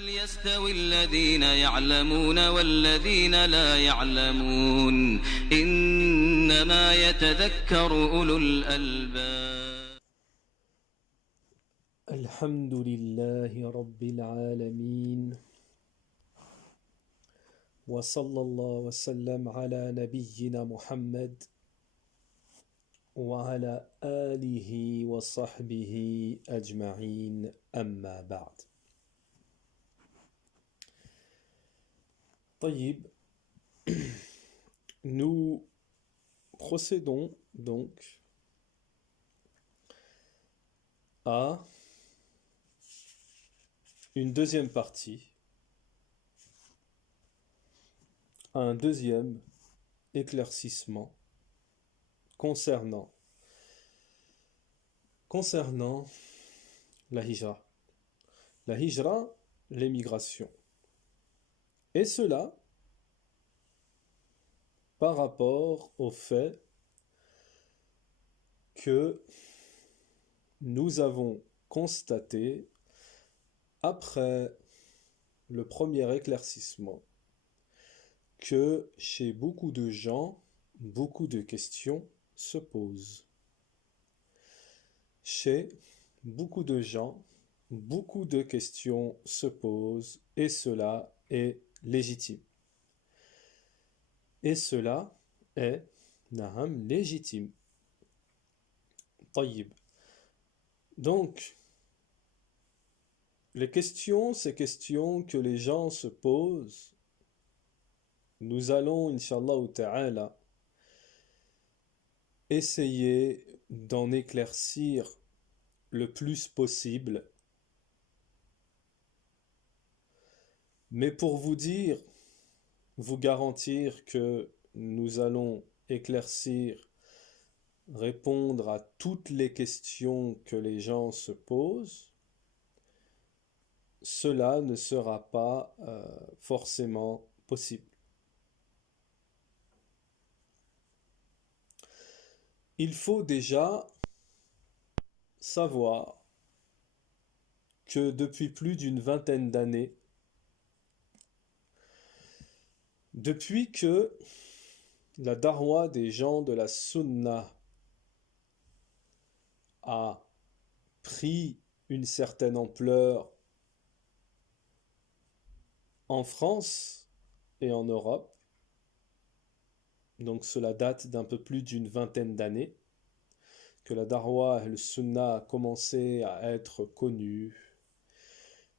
هل يستوي الذين يعلمون والذين لا يعلمون إنما يتذكر أولو الألباب. الحمد لله رب العالمين وصلى الله وسلم على نبينا محمد وعلى آله وصحبه أجمعين أما بعد. طيب, nous procédons donc à une deuxième partie, à un deuxième éclaircissement concernant la hijra. La hijra, l'émigration. Et cela par rapport au fait que nous avons constaté, après le premier éclaircissement, que chez beaucoup de gens, beaucoup de questions se posent. Chez beaucoup de gens, beaucoup de questions se posent et cela est légitime. Et cela est légitime. طيب. Donc, ces questions que les gens se posent, nous allons, Inch'Allah ta'ala, essayer d'en éclaircir le plus possible. Mais pour vous garantir que nous allons répondre à toutes les questions que les gens se posent, cela ne sera pas forcément possible. Il faut déjà savoir que depuis plus d'une vingtaine d'années, depuis que la darwa des gens de la Sunna a pris une certaine ampleur en France et en Europe, donc cela date d'un peu plus d'une vingtaine d'années, que la darwa al-Sunna a commencé à être connue,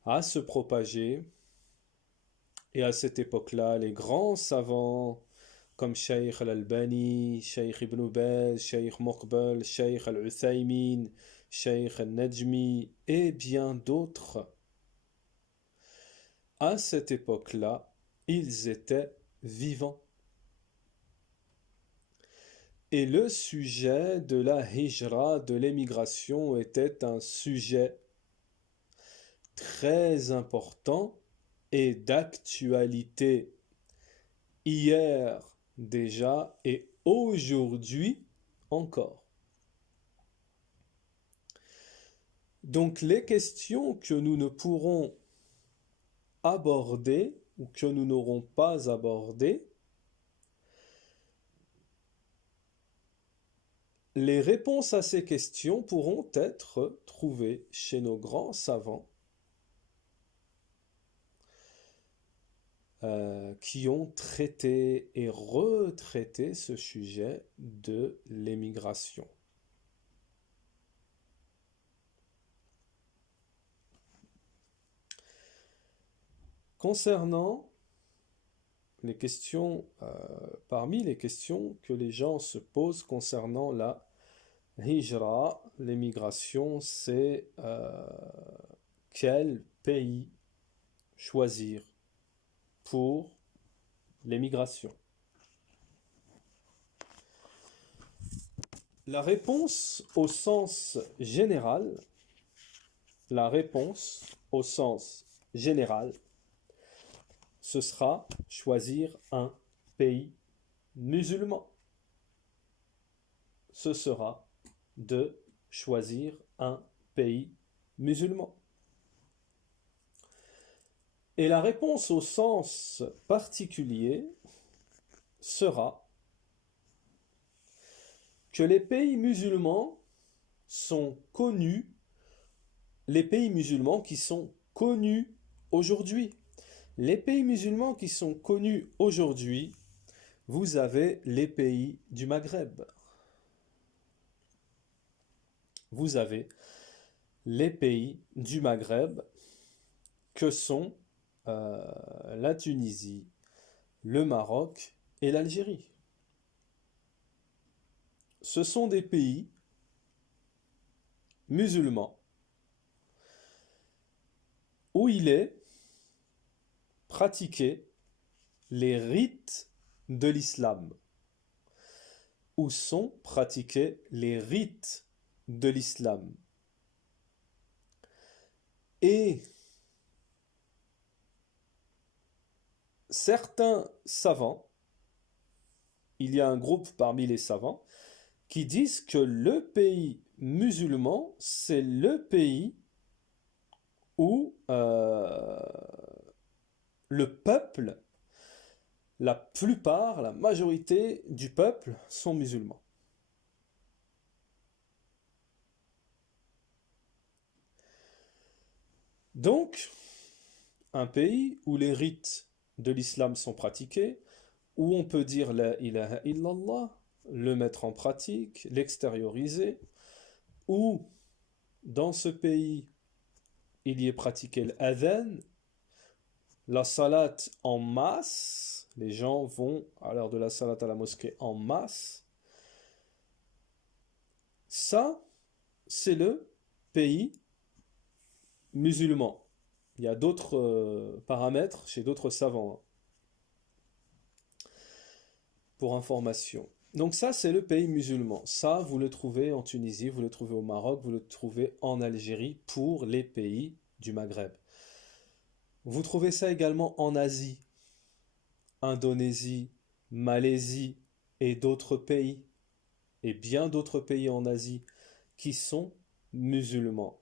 à se propager. Et à cette époque-là, les grands savants comme Shaykh al-Albani, Shaykh Ibn Baz, Shaykh Muqbal, Shaykh al-Uthaymin, Shaykh al-Najmi et bien d'autres, à cette époque-là, ils étaient vivants. Et le sujet de la hijra, de l'émigration, était un sujet très important et d'actualité hier déjà et aujourd'hui encore. Donc les questions que nous ne pourrons aborder ou que nous n'aurons pas abordées, les réponses à ces questions pourront être trouvées chez nos grands savants qui ont traité et retraité ce sujet de l'émigration. Concernant les questions, parmi les questions que les gens se posent concernant la hijra, l'émigration, c'est quel pays choisir pour l'émigration. La réponse au sens général, ce sera choisir un pays musulman. Ce sera de choisir un pays musulman. Et la réponse au sens particulier sera que les pays musulmans sont connus, les pays musulmans qui sont connus aujourd'hui. Les pays musulmans qui sont connus aujourd'hui, vous avez les pays du Maghreb. Vous avez les pays du Maghreb que sont la Tunisie, le Maroc et l'Algérie. Ce sont des pays musulmans où il est pratiqué les rites de l'islam, où sont pratiqués les rites de l'islam. Et certains savants, il y a un groupe parmi les savants, qui disent que le pays musulman, c'est le pays où le peuple, la plupart, la majorité du peuple sont musulmans. Donc, un pays où les rites de l'islam sont pratiqués, où on peut dire la ilaha illallah, le mettre en pratique, l'extérioriser, où dans ce pays il y est pratiqué l'adhan, la salat en masse, les gens vont à l'heure de la salat à la mosquée en masse. Ça, c'est le pays musulman. Il y a d'autres paramètres chez d'autres savants, hein, pour information. Donc ça, c'est le pays musulman. Ça, vous le trouvez en Tunisie, vous le trouvez au Maroc, vous le trouvez en Algérie pour les pays du Maghreb. Vous trouvez ça également en Asie, Indonésie, Malaisie et d'autres pays, et bien d'autres pays en Asie qui sont musulmans.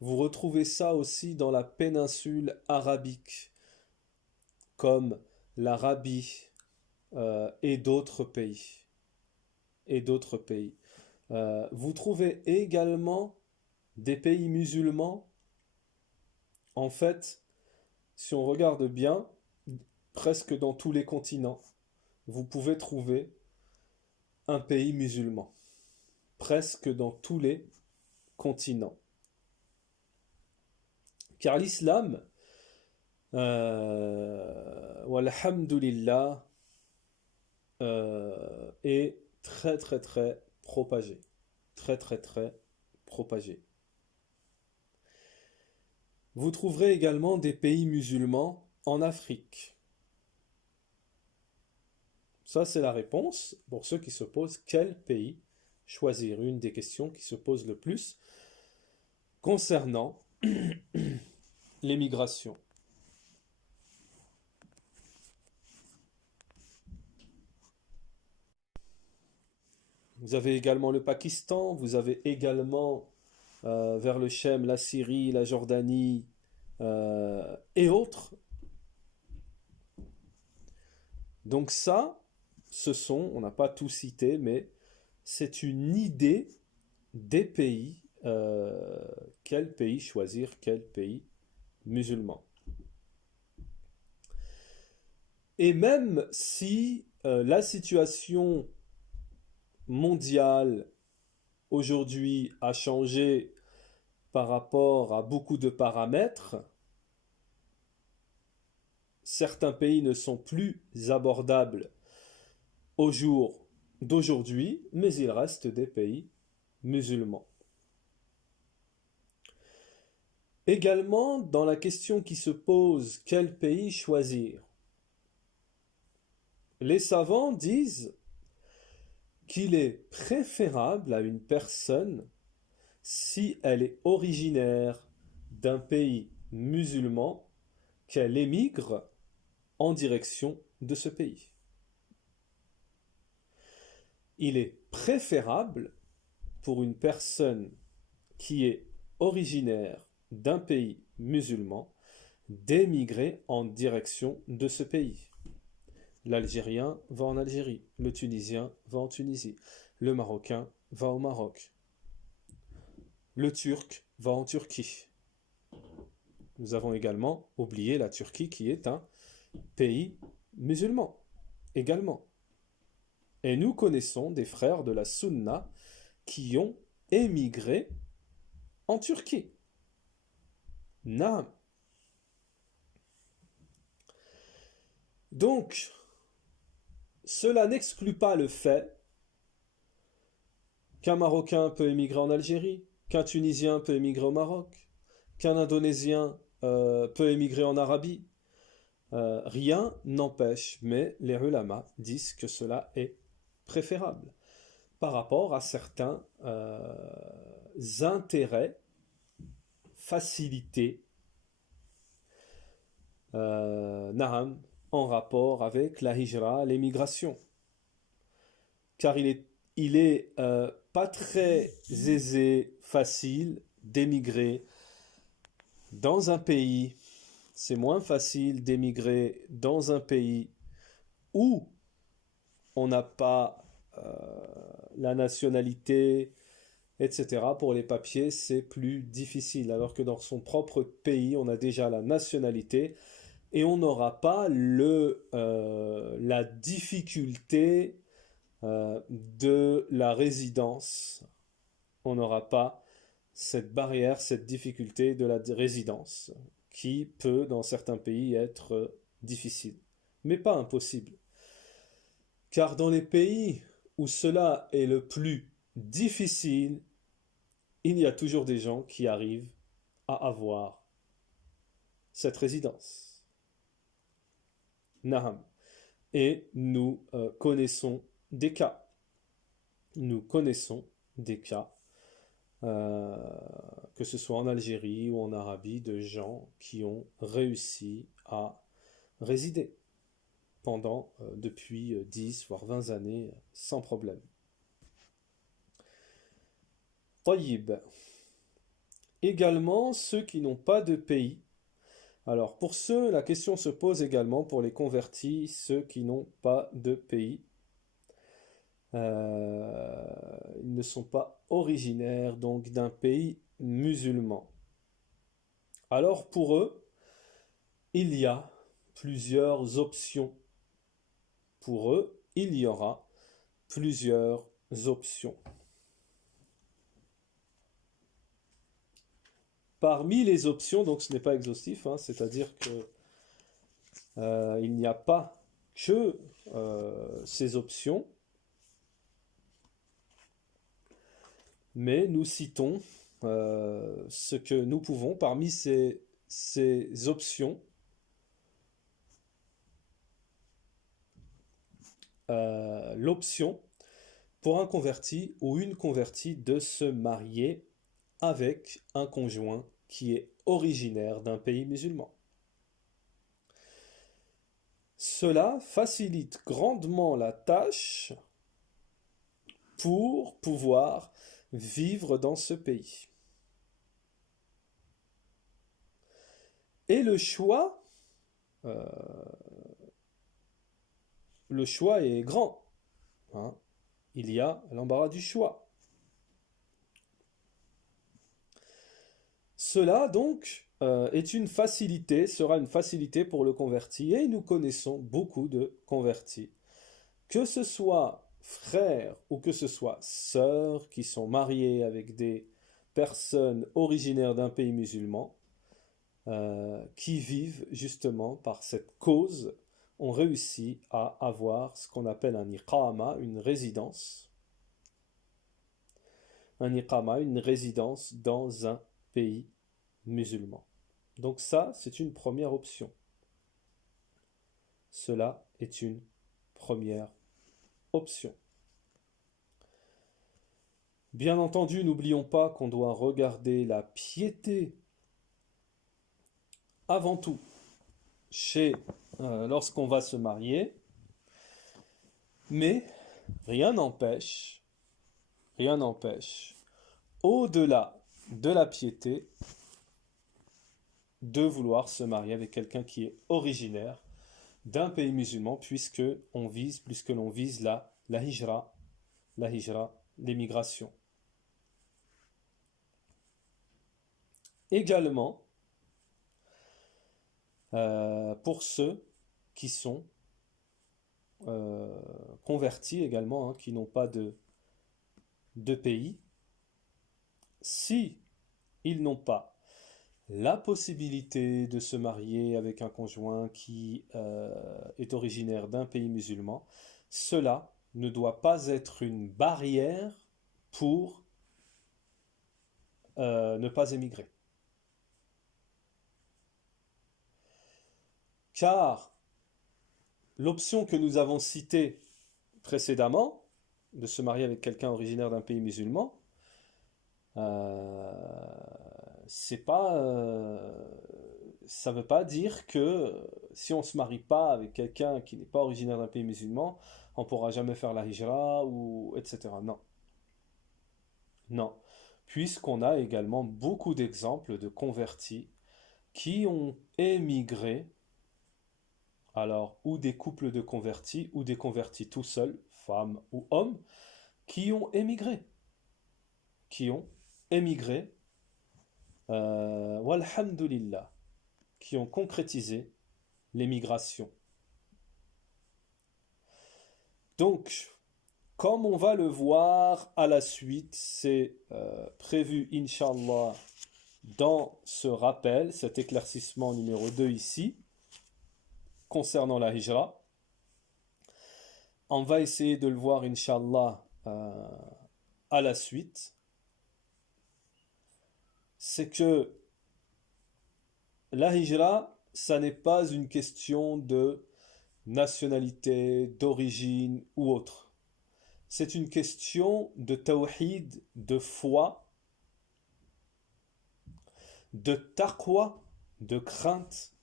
Vous retrouvez ça aussi dans la péninsule arabique, comme l'Arabie et d'autres pays. Vous trouvez également des pays musulmans, en fait, si on regarde bien, presque dans tous les continents, vous pouvez trouver un pays musulman. Presque dans tous les continents. Car l'islam, walhamdulillah, est très très très propagé. Très très très propagé. Vous trouverez également des pays musulmans en Afrique. Ça, c'est la réponse pour ceux qui se posent quel pays choisir. Une des questions qui se pose le plus concernant l'émigration. Vous avez également le Pakistan, vous avez également vers le Chem, la Syrie, la Jordanie et autres. Donc ça, on n'a pas tout cité, mais c'est une idée des pays, quel pays choisir, quel pays musulman. Et même si la situation mondiale aujourd'hui a changé par rapport à beaucoup de paramètres, certains pays ne sont plus abordables au jour d'aujourd'hui, mais il reste des pays musulmans. Également, dans la question qui se pose, quel pays choisir? Les savants disent qu'il est préférable à une personne, si elle est originaire d'un pays musulman, qu'elle émigre en direction de ce pays. Il est préférable pour une personne qui est originaire d'un pays musulman d'émigrer en direction de ce pays. L'Algérien va en Algérie, le Tunisien va en Tunisie, le Marocain va au Maroc, le Turc va en Turquie. Nous avons également oublié la Turquie qui est un pays musulman également. Et nous connaissons des frères de la Sunna qui ont émigré en Turquie. Naam. Donc, cela n'exclut pas le fait qu'un Marocain peut émigrer en Algérie, qu'un Tunisien peut émigrer au Maroc, qu'un Indonésien peut émigrer en Arabie. Rien n'empêche, mais les ulama disent que cela est préférable par rapport à certains intérêts, facilités, naham, en rapport avec la hijra, l'émigration. Car il est pas très aisé, facile d'émigrer dans un pays. C'est moins facile d'émigrer dans un pays où on n'a pas la nationalité, etc. Pour les papiers, c'est plus difficile. Alors que dans son propre pays, on a déjà la nationalité et on n'aura pas la difficulté de la résidence. On n'aura pas cette barrière, cette difficulté de la résidence qui peut, dans certains pays, être difficile. Mais pas impossible. Car dans les pays où cela est le plus difficile, il y a toujours des gens qui arrivent à avoir cette résidence. Naham. Et nous connaissons des cas. Nous connaissons des cas, que ce soit en Algérie ou en Arabie, de gens qui ont réussi à résider depuis 10 voire 20 années sans problème. Tayyib. Également ceux qui n'ont pas de pays. Alors pour ceux, la question se pose également pour les convertis, ceux qui n'ont pas de pays. Ils ne sont pas originaires donc d'un pays musulman. Alors pour eux, il y a plusieurs options. Pour eux, il y aura plusieurs options. Parmi les options, donc ce n'est pas exhaustif, hein, c'est-à-dire que il n'y a pas que ces options, mais nous citons ce que nous pouvons parmi ces options. L'option pour un converti ou une convertie de se marier avec un conjoint qui est originaire d'un pays musulman. Cela facilite grandement la tâche pour pouvoir vivre dans ce pays. Et le choix est grand. Hein. Il y a l'embarras du choix. Cela donc sera une facilité pour le converti, et nous connaissons beaucoup de convertis. Que ce soit frères ou que ce soit sœurs qui sont mariés avec des personnes originaires d'un pays musulman, qui vivent justement par cette cause, ont réussi à avoir ce qu'on appelle un iqama, une résidence. Un iqama, une résidence dans un pays musulman. Donc ça, c'est une première option. Cela est une première option. Bien entendu, n'oublions pas qu'on doit regarder la piété avant tout lorsqu'on va se marier, mais rien n'empêche, au-delà de la piété, de vouloir se marier avec quelqu'un qui est originaire d'un pays musulman, puisque l'on vise la hijra, l'émigration. Également, pour ceux qui sont convertis également, qui n'ont pas de pays, si ils n'ont pas la possibilité de se marier avec un conjoint qui est originaire d'un pays musulman, cela ne doit pas être une barrière pour ne pas émigrer. Car l'option que nous avons citée précédemment, de se marier avec quelqu'un originaire d'un pays musulman, ça ne veut pas dire que si on ne se marie pas avec quelqu'un qui n'est pas originaire d'un pays musulman, on ne pourra jamais faire la hijra, ou etc. Non. Non. Puisqu'on a également beaucoup d'exemples de convertis qui ont émigré, alors ou des couples de convertis, ou des convertis tout seuls, femmes ou hommes, qui ont émigré. Walhamdulillah, qui ont concrétisé l'émigration. Donc, comme on va le voir à la suite, c'est prévu, Inch'Allah, dans ce rappel, cet éclaircissement numéro 2 ici, concernant la hijra. On va essayer de le voir, Inch'Allah, à la suite. C'est que la hijra, ça n'est pas une question de nationalité, d'origine ou autre. C'est une question de tawhid, de foi, de taqwa, de crainte,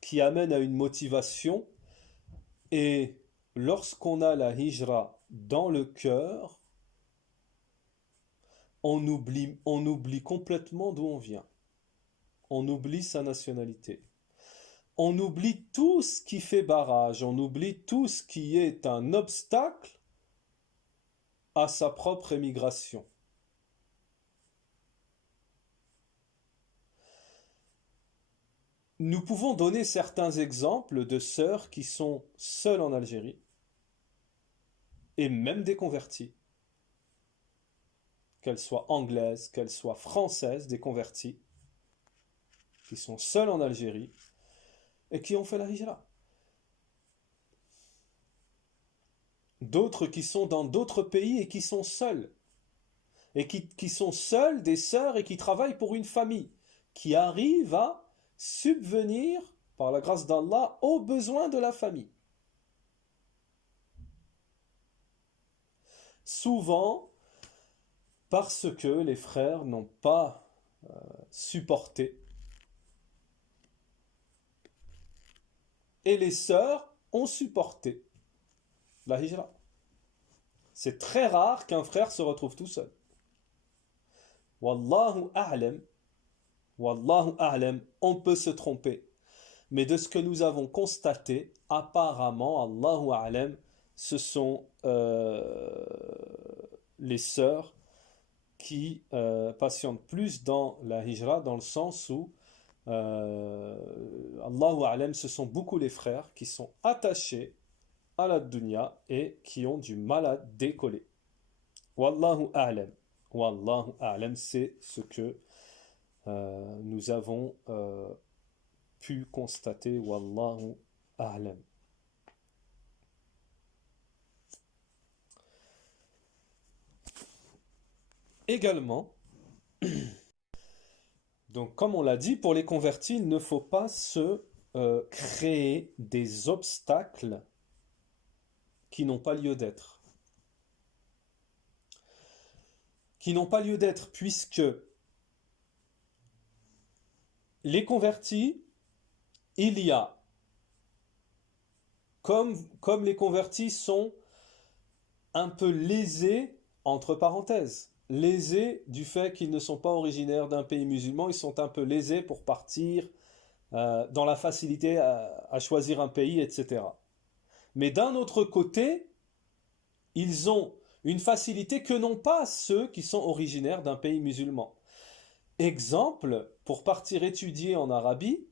qui amène à une motivation. Et lorsqu'on a la hijra dans le cœur, on oublie complètement d'où on vient. On oublie sa nationalité. On oublie tout ce qui fait barrage. On oublie tout ce qui est un obstacle à sa propre émigration. Nous pouvons donner certains exemples de sœurs qui sont seules en Algérie, et même des converties, qu'elles soient anglaises, qu'elles soient françaises, des converties, qui sont seules en Algérie, et qui ont fait la hijra. D'autres qui sont dans d'autres pays et qui sont seules, et qui sont seules, des sœurs, et qui travaillent pour une famille, qui arrivent à subvenir, par la grâce d'Allah, aux besoins de la famille. Souvent, parce que les frères n'ont pas supporté, et les sœurs ont supporté la hijra. C'est très rare qu'un frère se retrouve tout seul. Wallahu a'lam. Wallahu a'lam, on peut se tromper. Mais de ce que nous avons constaté, apparemment, Allahu a'lam, ce sont les sœurs qui patientent plus dans la hijra, dans le sens où Allahu a'lam, ce sont beaucoup les frères qui sont attachés à la dunya et qui ont du mal à décoller. Wallahu a'lam. Wallahu a'lam, c'est ce que nous avons pu constater. Wallahu a'lam. Également, donc comme on l'a dit, pour les convertis, il ne faut pas se créer des obstacles qui n'ont pas lieu d'être. Qui n'ont pas lieu d'être, puisque les convertis, il y a, comme les convertis sont un peu lésés, entre parenthèses, lésés du fait qu'ils ne sont pas originaires d'un pays musulman, ils sont un peu lésés pour partir dans la facilité à choisir un pays, etc. Mais d'un autre côté, ils ont une facilité que n'ont pas ceux qui sont originaires d'un pays musulman. Exemple, pour partir étudier en Arabie,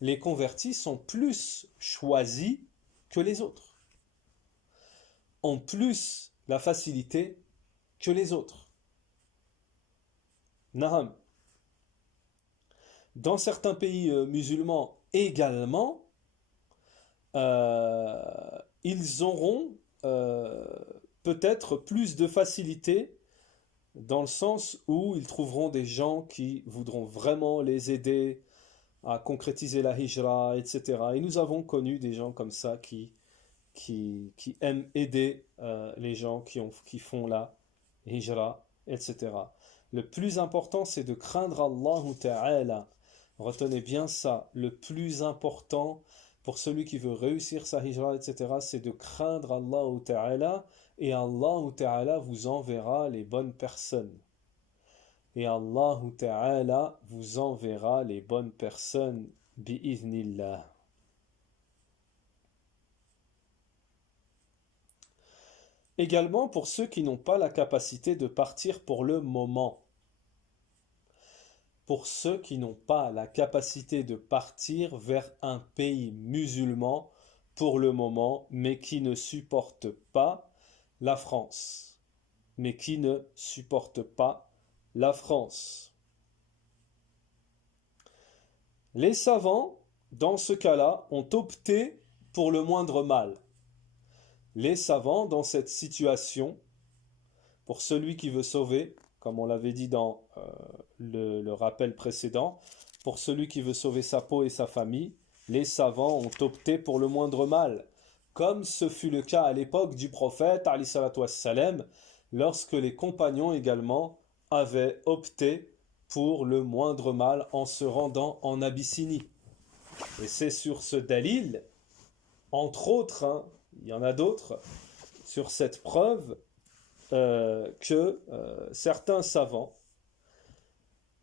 les convertis sont plus choisis que les autres, ont plus la facilité que les autres. Naham. Dans certains pays musulmans également, ils auront peut-être plus de facilité dans le sens où ils trouveront des gens qui voudront vraiment les aider à concrétiser la hijra, etc. Et nous avons connu des gens comme ça qui aiment aider les gens qui font la hijra, etc. Le plus important, c'est de craindre Allah Ta'ala. Retenez bien ça. Le plus important pour celui qui veut réussir sa hijra, etc., c'est de craindre Allah Ta'ala, et Allah Ta'ala vous enverra les bonnes personnes. Et Allah Ta'ala vous enverra les bonnes personnes, bi'idhnillah. Également pour ceux qui n'ont pas la capacité de partir pour le moment. Pour ceux qui n'ont pas la capacité de partir vers un pays musulman pour le moment, mais qui ne supportent pas la France. Mais qui ne supportent pas la France. Les savants, dans ce cas-là, ont opté pour le moindre mal. Les savants, dans cette situation, pour celui qui veut sauver, comme on l'avait dit dans le rappel précédent, pour celui qui veut sauver sa peau et sa famille, les savants ont opté pour le moindre mal, comme ce fut le cas à l'époque du prophète, alayhi salatu wassalam, lorsque les compagnons également avaient opté pour le moindre mal en se rendant en Abyssinie. Et c'est sur ce dalil, entre autres, il y en a d'autres, sur cette preuve, que certains savants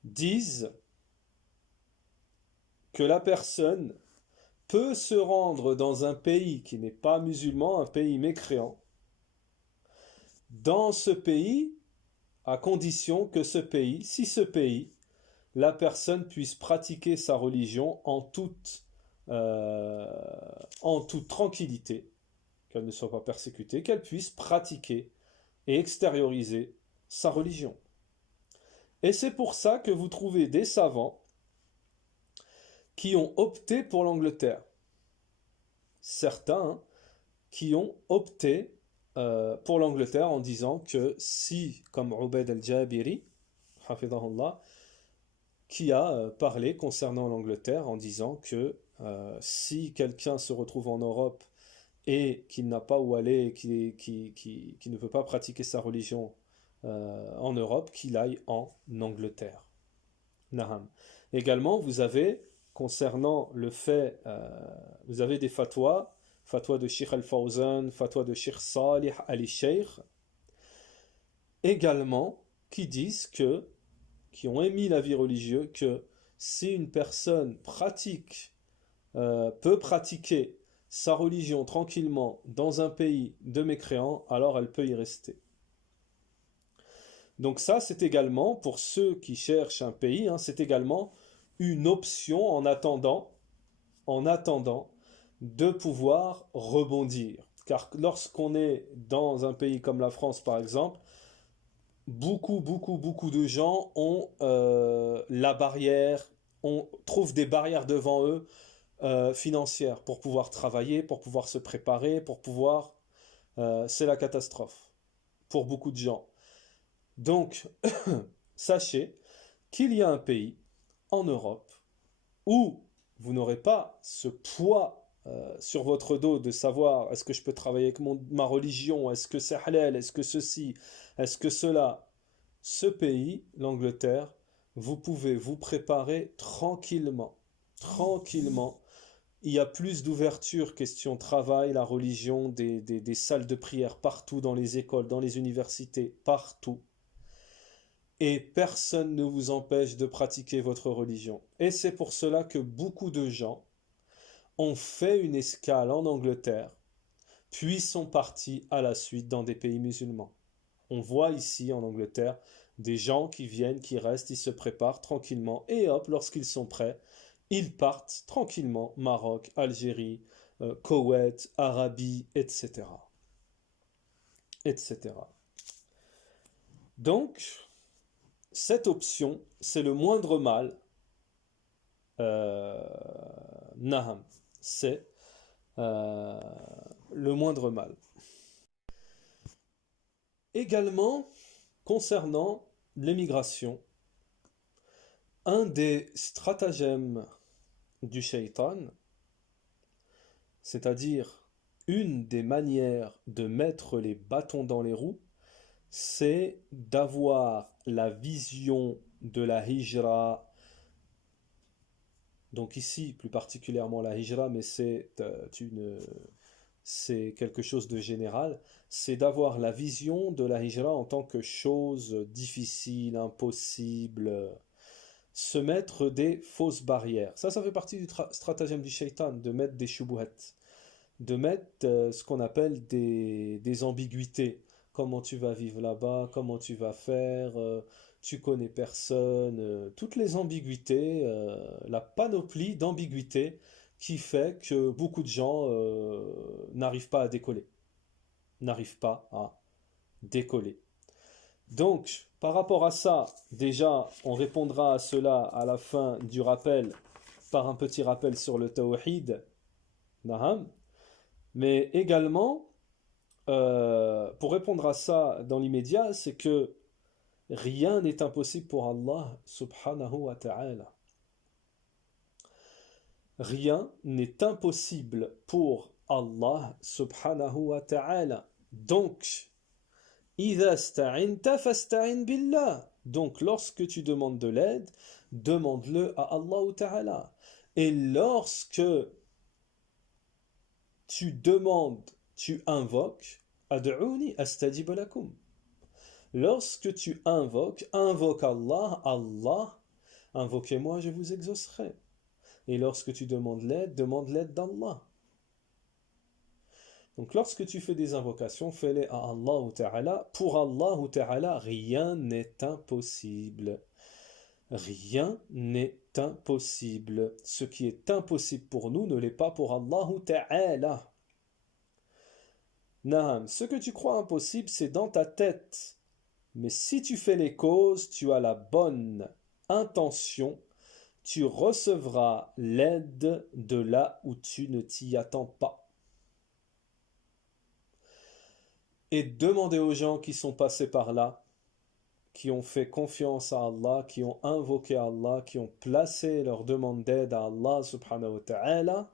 disent que la personne peut se rendre dans un pays qui n'est pas musulman, un pays mécréant, dans ce pays, à condition que si ce pays, la personne puisse pratiquer sa religion en toute tranquillité, qu'elle ne soit pas persécutée, qu'elle puisse pratiquer et extérioriser sa religion. Et c'est pour ça que vous trouvez des savants qui ont opté pour l'Angleterre. Certains qui ont opté pour l'Angleterre en disant que si, comme Ubayd al-Jabiri, hafidahullah, qui a parlé concernant l'Angleterre en disant que si quelqu'un se retrouve en Europe et qu'il n'a pas où aller, qui ne peut pas pratiquer sa religion en Europe, qu'il aille en Angleterre. Naham. Également, vous avez, concernant le fait, vous avez des fatwas de Sheikh Al-Fawzan, fatwa de Sheikh Salih al-Sheikh, également, qui disent qui ont émis l'avis religieux que si une personne peut pratiquer sa religion tranquillement dans un pays de mécréants, alors elle peut y rester. Donc ça, c'est également, pour ceux qui cherchent un pays, c'est également une option en attendant de pouvoir rebondir. Car lorsqu'on est dans un pays comme la France, par exemple, beaucoup de gens ont la barrière, trouvent des barrières devant eux financières pour pouvoir travailler, pour pouvoir se préparer, pour pouvoir... c'est la catastrophe pour beaucoup de gens. Donc, sachez qu'il y a un pays en Europe où vous n'aurez pas ce poids sur votre dos de savoir est-ce que je peux travailler avec ma religion, est-ce que c'est halal, est-ce que ceci, est-ce que cela. Ce pays, l'Angleterre, vous pouvez vous préparer tranquillement. il y a plus d'ouverture, question travail, la religion, des salles de prière partout, dans les écoles, dans les universités, partout. Et personne ne vous empêche de pratiquer votre religion. Et c'est pour cela que beaucoup de gens ont fait une escale en Angleterre, puis sont partis à la suite dans des pays musulmans. On voit ici en Angleterre des gens qui viennent, qui restent, ils se préparent tranquillement, et hop, lorsqu'ils sont prêts, ils partent tranquillement, Maroc, Algérie, Koweït, Arabie, etc. etc. Donc, cette option, c'est le moindre mal. Naham, c'est le moindre mal. Également, concernant l'émigration, un des stratagèmes du shaitan, c'est-à-dire une des manières de mettre les bâtons dans les roues, c'est d'avoir la vision de la hijra. Donc ici, plus particulièrement la hijra, mais c'est quelque chose de général, c'est d'avoir la vision de la hijra en tant que chose difficile, impossible, se mettre des fausses barrières. Ça fait partie du stratagème du shaitan, de mettre des shubuhat, de mettre ce qu'on appelle des ambiguïtés. Comment tu vas vivre là-bas, comment tu vas faire, tu connais personne, toutes les ambiguïtés, la panoplie d'ambiguïtés qui fait que beaucoup de gens n'arrivent pas à décoller. N'arrivent pas à décoller. Donc, par rapport à ça, déjà, on répondra à cela à la fin du rappel, par un petit rappel sur le tawhid, naham. Mais également, pour répondre à ça dans l'immédiat, c'est que rien n'est impossible pour Allah subhanahu wa ta'ala. Rien n'est impossible pour Allah subhanahu wa ta'ala. Donc, إِذَا اسْتَعِنْتَ فَاسْتَعِنْ بِاللَّهِ. Donc, lorsque tu demandes de l'aide, demande-le à Allah ta'ala. Et lorsque tu demandes, tu invoques, ad'ouni astajib lakum. Lorsque tu invoques, invoque Allah, Allah, invoquez-moi, je vous exaucerai. Et lorsque tu demandes l'aide d'Allah. Donc lorsque tu fais des invocations, fais-les à Allah Ta'ala. Pour Allah Ta'ala, rien n'est impossible. Rien n'est impossible. Ce qui est impossible pour nous ne l'est pas pour Allah Ta'ala. Naam, ce que tu crois impossible, c'est dans ta tête. Mais si tu fais les causes, tu as la bonne intention, tu recevras l'aide de là où tu ne t'y attends pas. Et demandez aux gens qui sont passés par là, qui ont fait confiance à Allah, qui ont invoqué Allah, qui ont placé leur demande d'aide à Allah subhanahu wa ta'ala,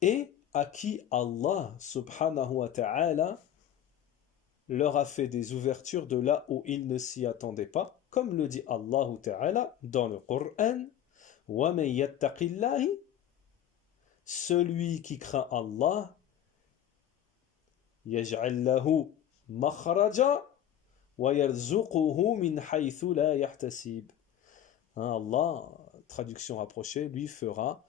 et à qui Allah subhanahu wa ta'ala leur a fait des ouvertures de là où ils ne s'y attendaient pas, comme le dit Allah Ta'ala dans le Coran, وَمَن يَتَّقِ اللَّهِ, celui qui craint Allah, يَجْعَلْ لَهُ مَخْرَجًا وَيَرْزُقُهُ مِنْ حَيْثُ لَا يَحْتَسِبُ. Allah, traduction rapprochée, lui fera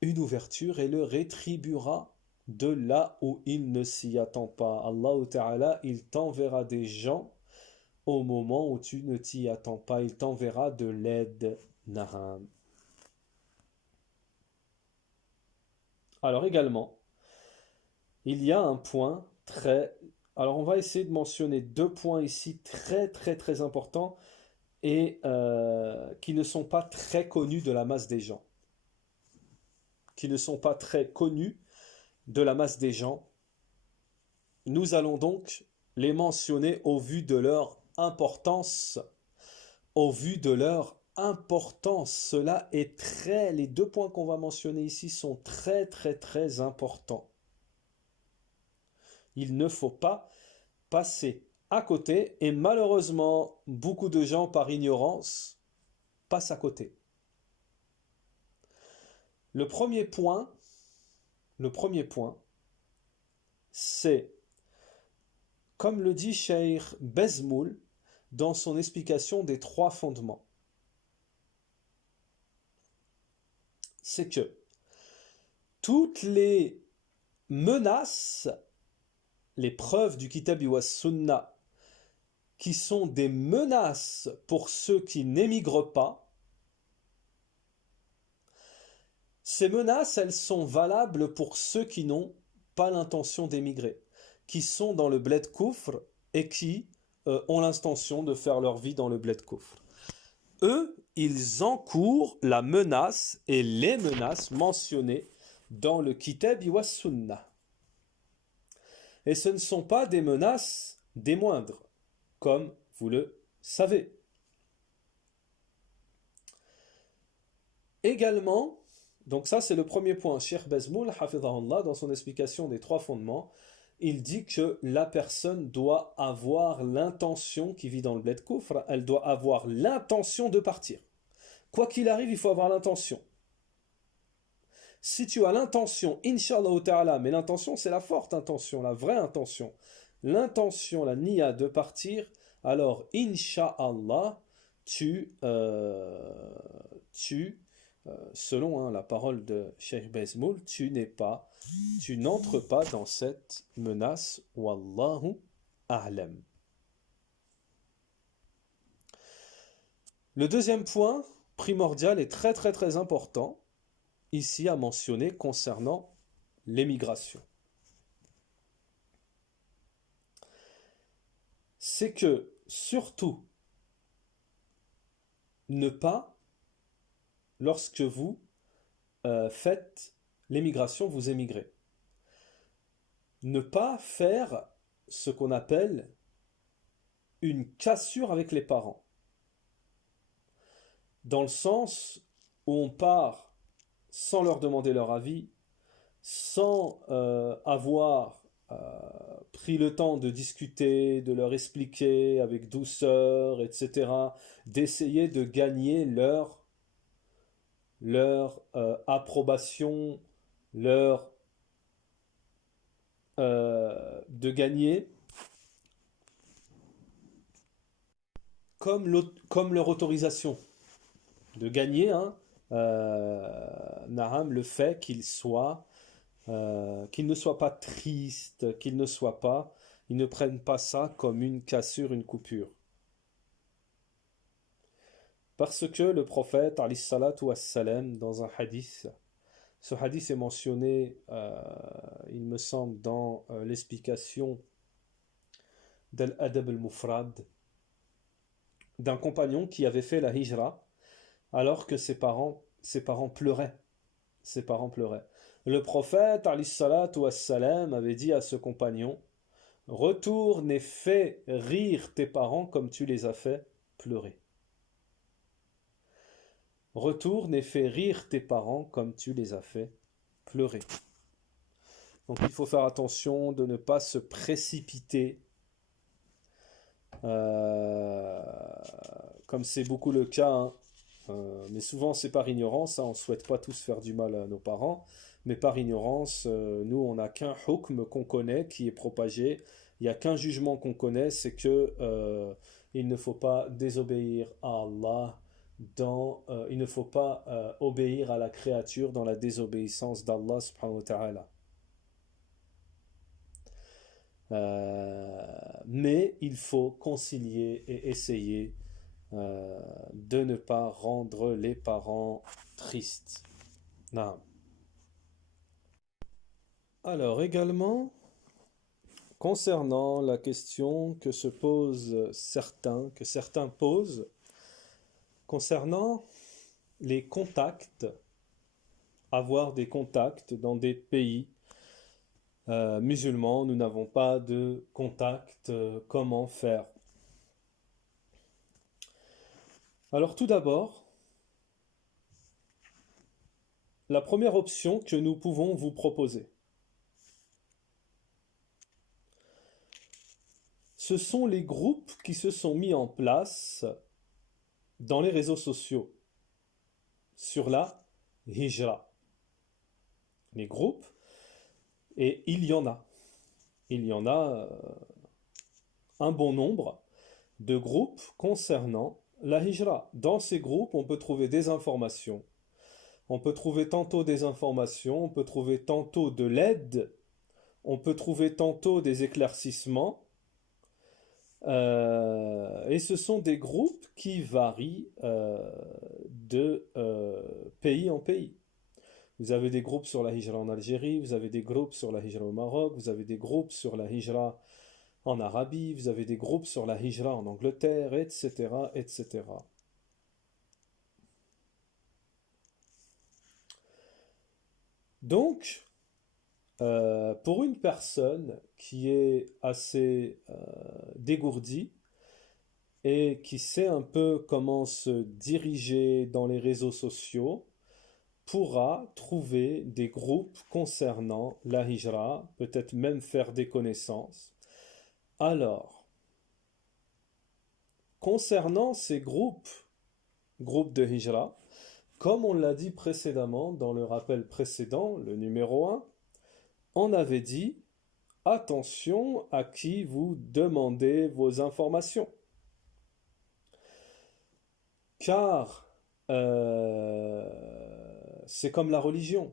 une ouverture et le rétribuera de là où il ne s'y attend pas. Allah Ta'ala, il t'enverra des gens au moment où tu ne t'y attends pas. Il t'enverra de l'aide. Naham. Alors également, il y a un point très... Alors on va essayer de mentionner deux points ici très importants et qui ne sont pas très connus de la masse des gens. Qui ne sont pas très connus de la masse des gens. Nous allons donc les mentionner au vu de leur importance. Au vu de leur importance. Cela est très... Les deux points qu'on va mentionner ici sont très importants. Il ne faut pas passer à côté et malheureusement, beaucoup de gens par ignorance passent à côté. Le premier point, c'est, comme le dit Cheikh Bezmoul dans son explication des 3 fondements, c'est que toutes les menaces, les preuves du Kitab wa Sunna, qui sont des menaces pour ceux qui n'émigrent pas, ces menaces, elles sont valables pour ceux qui n'ont pas l'intention d'émigrer, qui sont dans le bled koufr et qui ont l'intention de faire leur vie dans le bled koufr. Eux, ils encourent la menace et les menaces mentionnées dans le Kitab wa Sunna. Et ce ne sont pas des menaces des moindres, comme vous le savez. Également, donc ça c'est le premier point, Cheikh Bezmoul, hafidhahullah, dans son explication des 3 fondements, il dit que la personne doit avoir l'intention, qui vit dans le bled koufr, elle doit avoir l'intention de partir. Quoi qu'il arrive, il faut avoir l'intention. Si tu as l'intention, Inch'Allah ta'ala, mais l'intention c'est la forte intention, la vraie intention, l'intention, la niya de partir, alors Inch'Allah, selon la parole de Cheikh Bezmoul, tu n'entres pas dans cette menace. Wallahu a'lam. Le deuxième point primordial et très très très important ici à mentionner concernant l'émigration, c'est que surtout ne pas, lorsque vous faites l'émigration, vous émigrez, ne pas faire ce qu'on appelle une cassure avec les parents, dans le sens où on part sans leur demander leur avis, sans avoir pris le temps de discuter, de leur expliquer avec douceur, etc., d'essayer de gagner leur approbation, de gagner comme leur autorisation, de gagner le fait qu'ils ne soient pas tristes, qu'ils ne prennent pas ça comme une cassure, une coupure. Parce que le prophète, alayhi salatu wassalam, dans un hadith, ce hadith est mentionné, il me semble, dans l'explication d'Al-Adab al-Mufrad, d'un compagnon qui avait fait la hijra, alors que ses parents pleuraient. Ses parents pleuraient. Le prophète, alayhi salatu wassalam, avait dit à ce compagnon, « Retourne et fais rire tes parents comme tu les as fait pleurer. » Retourne et fais rire tes parents comme tu les as fait pleurer. Donc il faut faire attention de ne pas se précipiter, comme c'est beaucoup le cas, mais souvent c'est par ignorance, on ne souhaite pas tous faire du mal à nos parents, mais par ignorance, nous on n'a qu'un hukm qu'on connaît qui est propagé, il n'y a qu'un jugement qu'on connaît, c'est que il ne faut pas désobéir à Allah, il ne faut pas obéir à la créature dans la désobéissance d'Allah subhanahu wa ta'ala. Mais il faut concilier et essayer de ne pas rendre les parents tristes. Non. Alors également, concernant la question que certains posent, concernant les contacts, avoir des contacts dans des pays musulmans, nous n'avons pas de contacts, comment faire? Alors tout d'abord, la première option que nous pouvons vous proposer, ce sont les groupes qui se sont mis en place dans les réseaux sociaux sur la hijra. les groupes, et il y en a. Il y en a un bon nombre de groupes concernant la hijra. Dans ces groupes, on peut trouver des informations. On peut trouver tantôt des informations, on peut trouver tantôt de l'aide, on peut trouver tantôt des éclaircissements. Et ce sont des groupes qui varient de pays en pays. Vous avez des groupes sur la hijra en Algérie, vous avez des groupes sur la hijra au Maroc, vous avez des groupes sur la hijra en Arabie, vous avez des groupes sur la hijra en Angleterre, etc., etc. Donc, pour une personne qui est assez dégourdie et qui sait un peu comment se diriger dans les réseaux sociaux, pourra trouver des groupes concernant la hijra, peut-être même faire des connaissances. Alors, concernant ces groupes de hijra, comme on l'a dit précédemment dans le rappel précédent, le numéro 1, on avait dit attention à qui vous demandez vos informations. Car c'est comme la religion.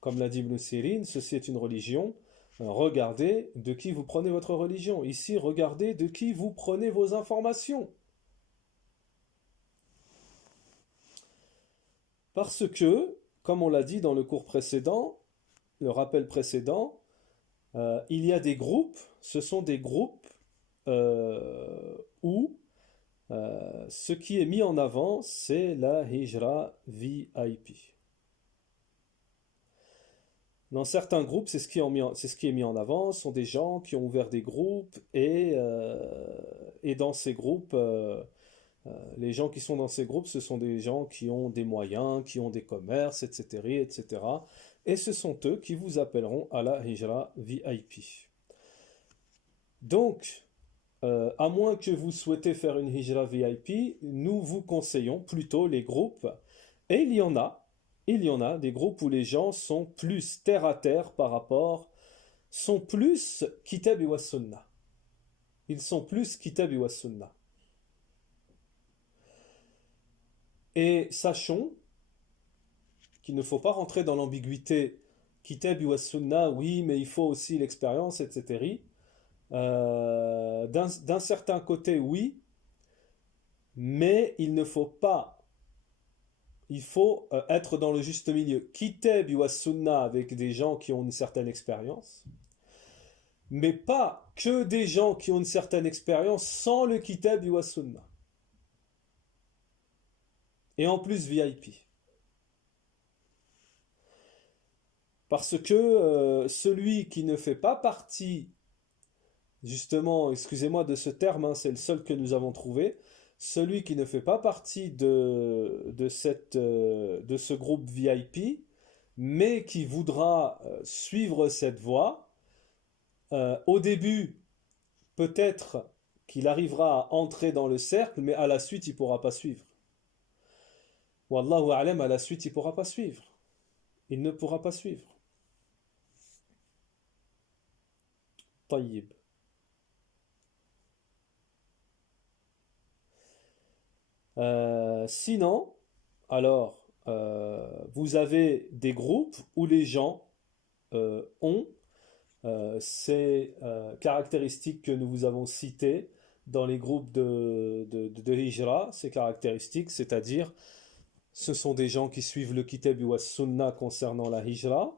Comme l'a dit Ibn Sirin, ceci est une religion. Regardez de qui vous prenez votre religion. Ici, regardez de qui vous prenez vos informations. Parce que, comme on l'a dit dans le cours précédent, le rappel précédent, il y a des groupes, ce sont des groupes où ce qui est mis en avant, c'est la hijra VIP. Dans certains groupes, c'est ce qui est mis en avant, ce sont des gens qui ont ouvert des groupes et dans ces groupes, les gens qui sont dans ces groupes, ce sont des gens qui ont des moyens, qui ont des commerces, etc., etc. Et ce sont eux qui vous appelleront à la hijra VIP. Donc, à moins que vous souhaitez faire une hijra VIP, nous vous conseillons plutôt les groupes. Et il y en a des groupes où les gens sont plus terre à terre sont plus kitab wa sunnah. Ils sont plus kitab wa sunnah. Et sachons qu'il ne faut pas rentrer dans l'ambiguïté kitab wa sunnah, oui, mais il faut aussi l'expérience, etc. D'un certain côté, oui, mais il ne faut pas. Il faut être dans le juste milieu. Kitab wa sunnah avec des gens qui ont une certaine expérience, mais pas que des gens qui ont une certaine expérience sans le kitab wa sunnah. Et en plus VIP. Parce que celui qui ne fait pas partie, justement, excusez-moi de ce terme, hein, c'est le seul que nous avons trouvé, celui qui ne fait pas partie de ce groupe VIP, mais qui voudra suivre cette voie, au début, peut-être qu'il arrivera à entrer dans le cercle, mais à la suite, il ne pourra pas suivre. Wallahu a'lam, à la suite, il ne pourra pas suivre. Il ne pourra pas suivre. Tayyib. Sinon, alors, vous avez des groupes où les gens ont ces caractéristiques que nous vous avons citées dans les groupes de hijra, ces caractéristiques, c'est-à-dire ce sont des gens qui suivent le kitab wa sunnah concernant la hijra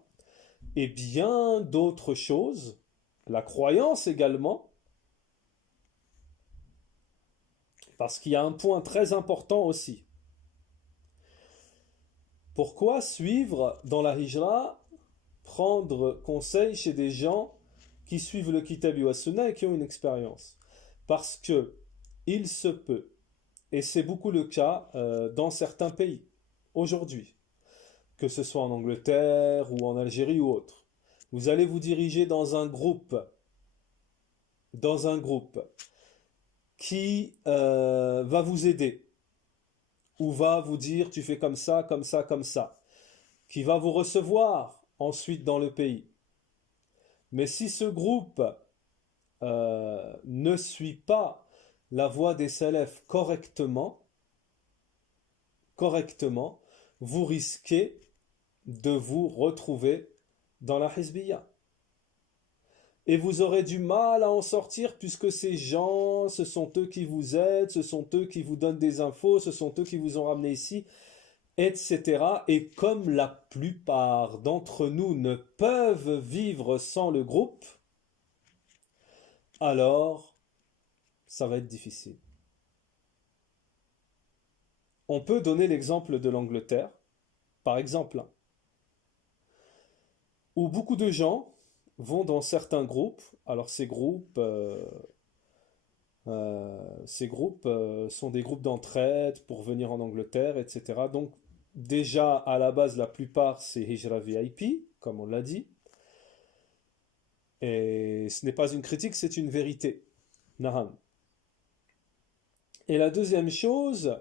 et bien d'autres choses, la croyance également, parce qu'il y a un point très important aussi. Pourquoi suivre dans la hijra, prendre conseil chez des gens qui suivent le kitab wa sunnah et qui ont une expérience? Parce que il se peut, et c'est beaucoup le cas dans certains pays, aujourd'hui, que ce soit en Angleterre ou en Algérie ou autre, vous allez vous diriger dans un groupe qui va vous aider, ou va vous dire tu fais comme ça, comme ça, comme ça, qui va vous recevoir ensuite dans le pays. Mais si ce groupe ne suit pas la voie des salafs correctement, vous risquez de vous retrouver dans la hizbiyya. Et vous aurez du mal à en sortir puisque ces gens, ce sont eux qui vous aident, ce sont eux qui vous donnent des infos, ce sont eux qui vous ont ramené ici, etc. Et comme la plupart d'entre nous ne peuvent vivre sans le groupe, alors ça va être difficile. On peut donner l'exemple de l'Angleterre, par exemple, où beaucoup de gens vont dans certains groupes. Alors ces groupes sont des groupes d'entraide pour venir en Angleterre, etc. Donc déjà à la base la plupart c'est Hijra VIP, comme on l'a dit. Et ce n'est pas une critique, c'est une vérité. Naham. Et la deuxième chose,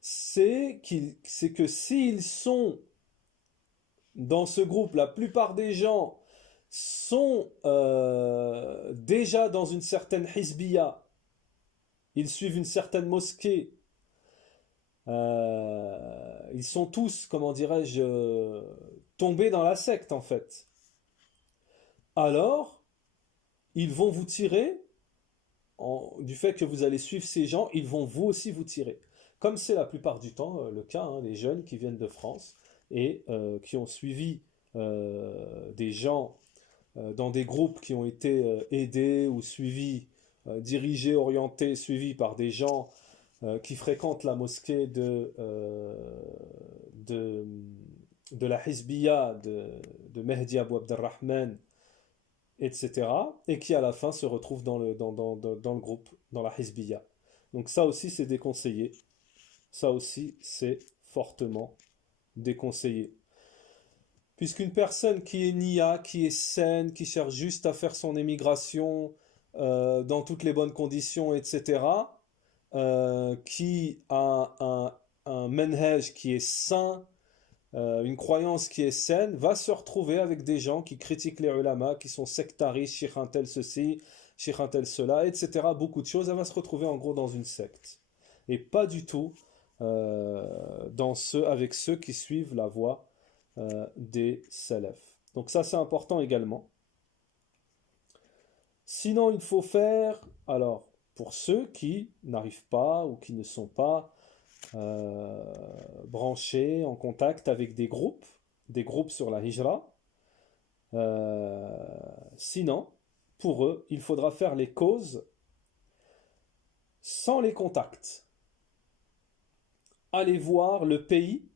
c'est que s'ils sont dans ce groupe, la plupart des gens sont déjà dans une certaine hizbiyya, ils suivent une certaine mosquée, ils sont tous, comment dirais-je, tombés dans la secte en fait. Alors, ils vont vous tirer, du fait que vous allez suivre ces gens, ils vont vous aussi vous tirer. Comme c'est la plupart du temps le cas, hein, les jeunes qui viennent de France et qui ont suivi des gens dans des groupes qui ont été aidés ou suivis, dirigés, orientés, suivis par des gens qui fréquentent la mosquée de la Hizbiyya de Mehdi Abou Abdelrahman, etc. Et qui à la fin se retrouvent dans le groupe, dans la Hizbiyya. Donc ça aussi c'est déconseillé. Ça aussi c'est fortement déconseillé. Puisqu'une personne qui est nia, qui est saine, qui cherche juste à faire son émigration dans toutes les bonnes conditions, etc., qui a un manhaj qui est sain, une croyance qui est saine, va se retrouver avec des gens qui critiquent les ulama, qui sont sectaristes, cheikh un tel ceci, cheikh un tel cela, etc. Beaucoup de choses, elle va se retrouver en gros dans une secte. Et pas du tout avec ceux qui suivent la voie des salafs. Donc ça c'est important également. Sinon il faut faire, alors pour ceux qui n'arrivent pas ou qui ne sont pas branchés en contact avec des groupes sur la hijra, sinon pour eux il faudra faire les causes sans les contacts. Aller voir le pays.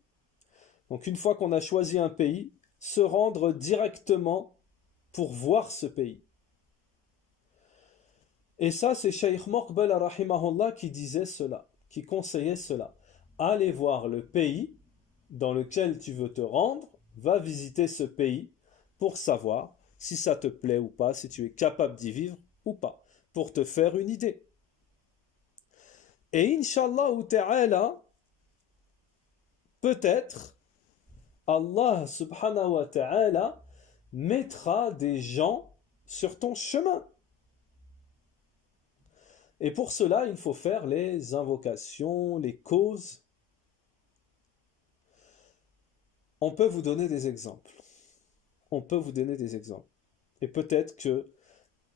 Donc une fois qu'on a choisi un pays, se rendre directement pour voir ce pays. Et ça, c'est Cheikh Moqbel rahimahullah qui disait cela, qui conseillait cela. Allez voir le pays dans lequel tu veux te rendre, va visiter ce pays pour savoir si ça te plaît ou pas, si tu es capable d'y vivre ou pas, pour te faire une idée. Et Inch'Allah ta'ala, peut-être Allah subhanahu wa ta'ala mettra des gens sur ton chemin. Et pour cela, il faut faire les invocations, les causes. On peut vous donner des exemples. Et peut-être que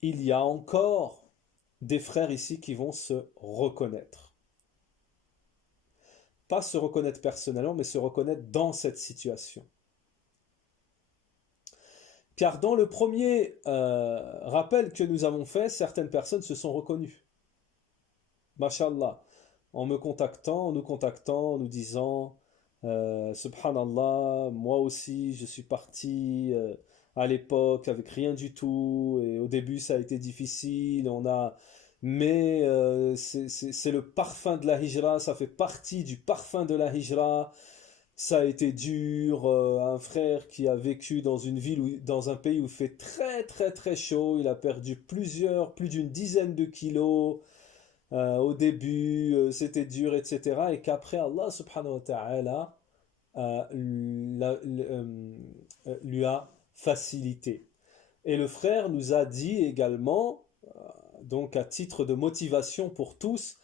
il y a encore des frères ici qui vont se reconnaître. Pas se reconnaître personnellement, mais se reconnaître dans cette situation. Car dans le premier rappel que nous avons fait, certaines personnes se sont reconnues. Mashallah, en nous contactant, en nous disant Subhanallah, moi aussi je suis parti à l'époque avec rien du tout, et au début ça a été difficile, mais c'est le parfum de la hijra, ça fait partie du parfum de la hijra. Ça a été dur, un frère qui a vécu dans une ville, dans un pays où il fait très très très chaud, il a perdu plus d'une dizaine de kilos au début, c'était dur, etc. Et qu'après Allah subhanahu wa ta'ala lui a facilité. Et le frère nous a dit également, donc à titre de motivation pour tous,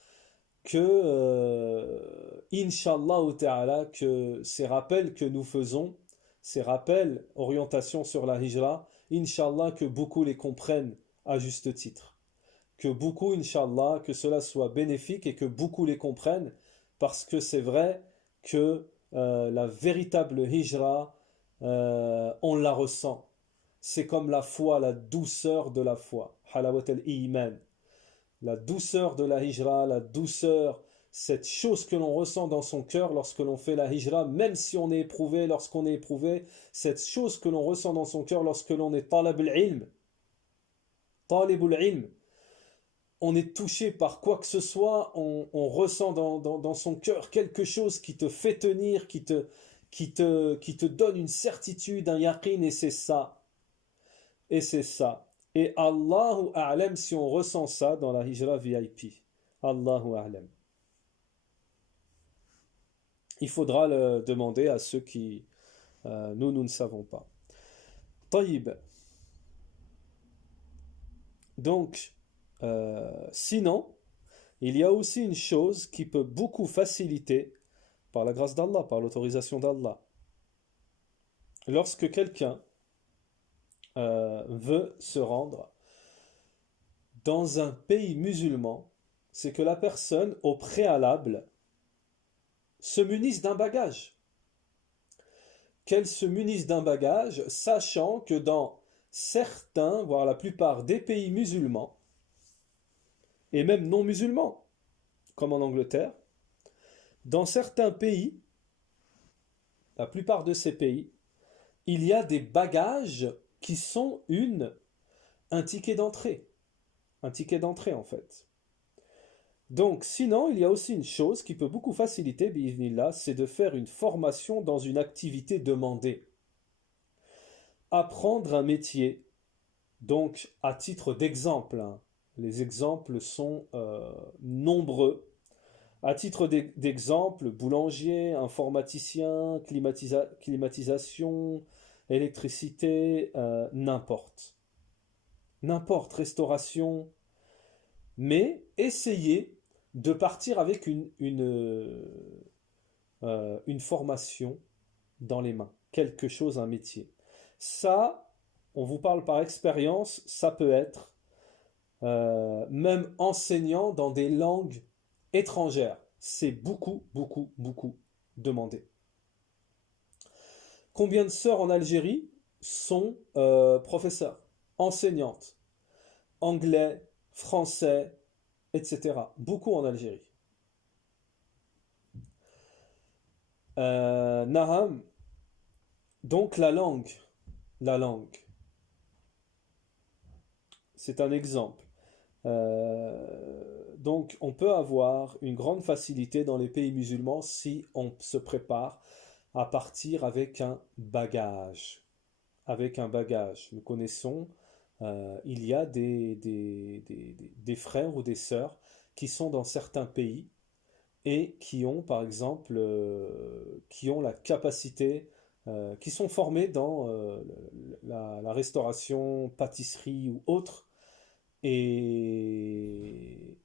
que, Inch'Allah ta'ala, que ces rappels que nous faisons, ces rappels, orientation sur la hijra, Inch'Allah, que beaucoup les comprennent à juste titre. Que beaucoup, Inch'Allah, que cela soit bénéfique et que beaucoup les comprennent, parce que c'est vrai que la véritable hijra, on la ressent. C'est comme la foi, la douceur de la foi. Halawat al-Iman. La douceur de la hijra, la douceur, cette chose que l'on ressent dans son cœur lorsque l'on fait la hijra, même si on est éprouvé, lorsqu'on est éprouvé, cette chose que l'on ressent dans son cœur lorsque l'on est talibul ilm, on est touché par quoi que ce soit, on ressent dans son cœur quelque chose qui te fait tenir, qui te donne une certitude, un yaqin, et c'est ça. Et c'est ça. Et Allahu A'lam si on ressent ça dans la hijra VIP. Allahu A'lam. Il faudra le demander à ceux qui... nous ne savons pas. Taïb. Donc, sinon, il y a aussi une chose qui peut beaucoup faciliter, par la grâce d'Allah, par l'autorisation d'Allah. Lorsque quelqu'un veut se rendre dans un pays musulman, c'est que la personne, au préalable, se munisse d'un bagage. Qu'elle se munisse d'un bagage, sachant que dans certains, voire la plupart des pays musulmans, et même non musulmans, comme en Angleterre, dans certains pays, la plupart de ces pays, il y a des bagages qui sont un ticket d'entrée. Un ticket d'entrée, en fait. Donc, sinon, il y a aussi une chose qui peut beaucoup faciliter, bi'idhnillah, c'est de faire une formation dans une activité demandée. Apprendre un métier. Donc, à titre d'exemple, hein, les exemples sont nombreux. À titre d'exemple, boulanger, informaticien, climatisation, électricité, n'importe. N'importe, restauration. Mais essayez de partir avec une formation dans les mains. Quelque chose, un métier. Ça, on vous parle par expérience, ça peut être même enseignant dans des langues étrangères. C'est beaucoup, beaucoup, beaucoup demandé. Combien de sœurs en Algérie sont professeurs, enseignantes, anglais, français, etc. Beaucoup en Algérie. Naham, donc la langue, c'est un exemple. Donc on peut avoir une grande facilité dans les pays musulmans si on se prépare à partir avec un bagage. Avec un bagage. Nous connaissons, il y a des frères ou des sœurs qui sont dans certains pays et qui ont, par exemple, qui ont la capacité, qui sont formés dans la restauration, pâtisserie ou autre, et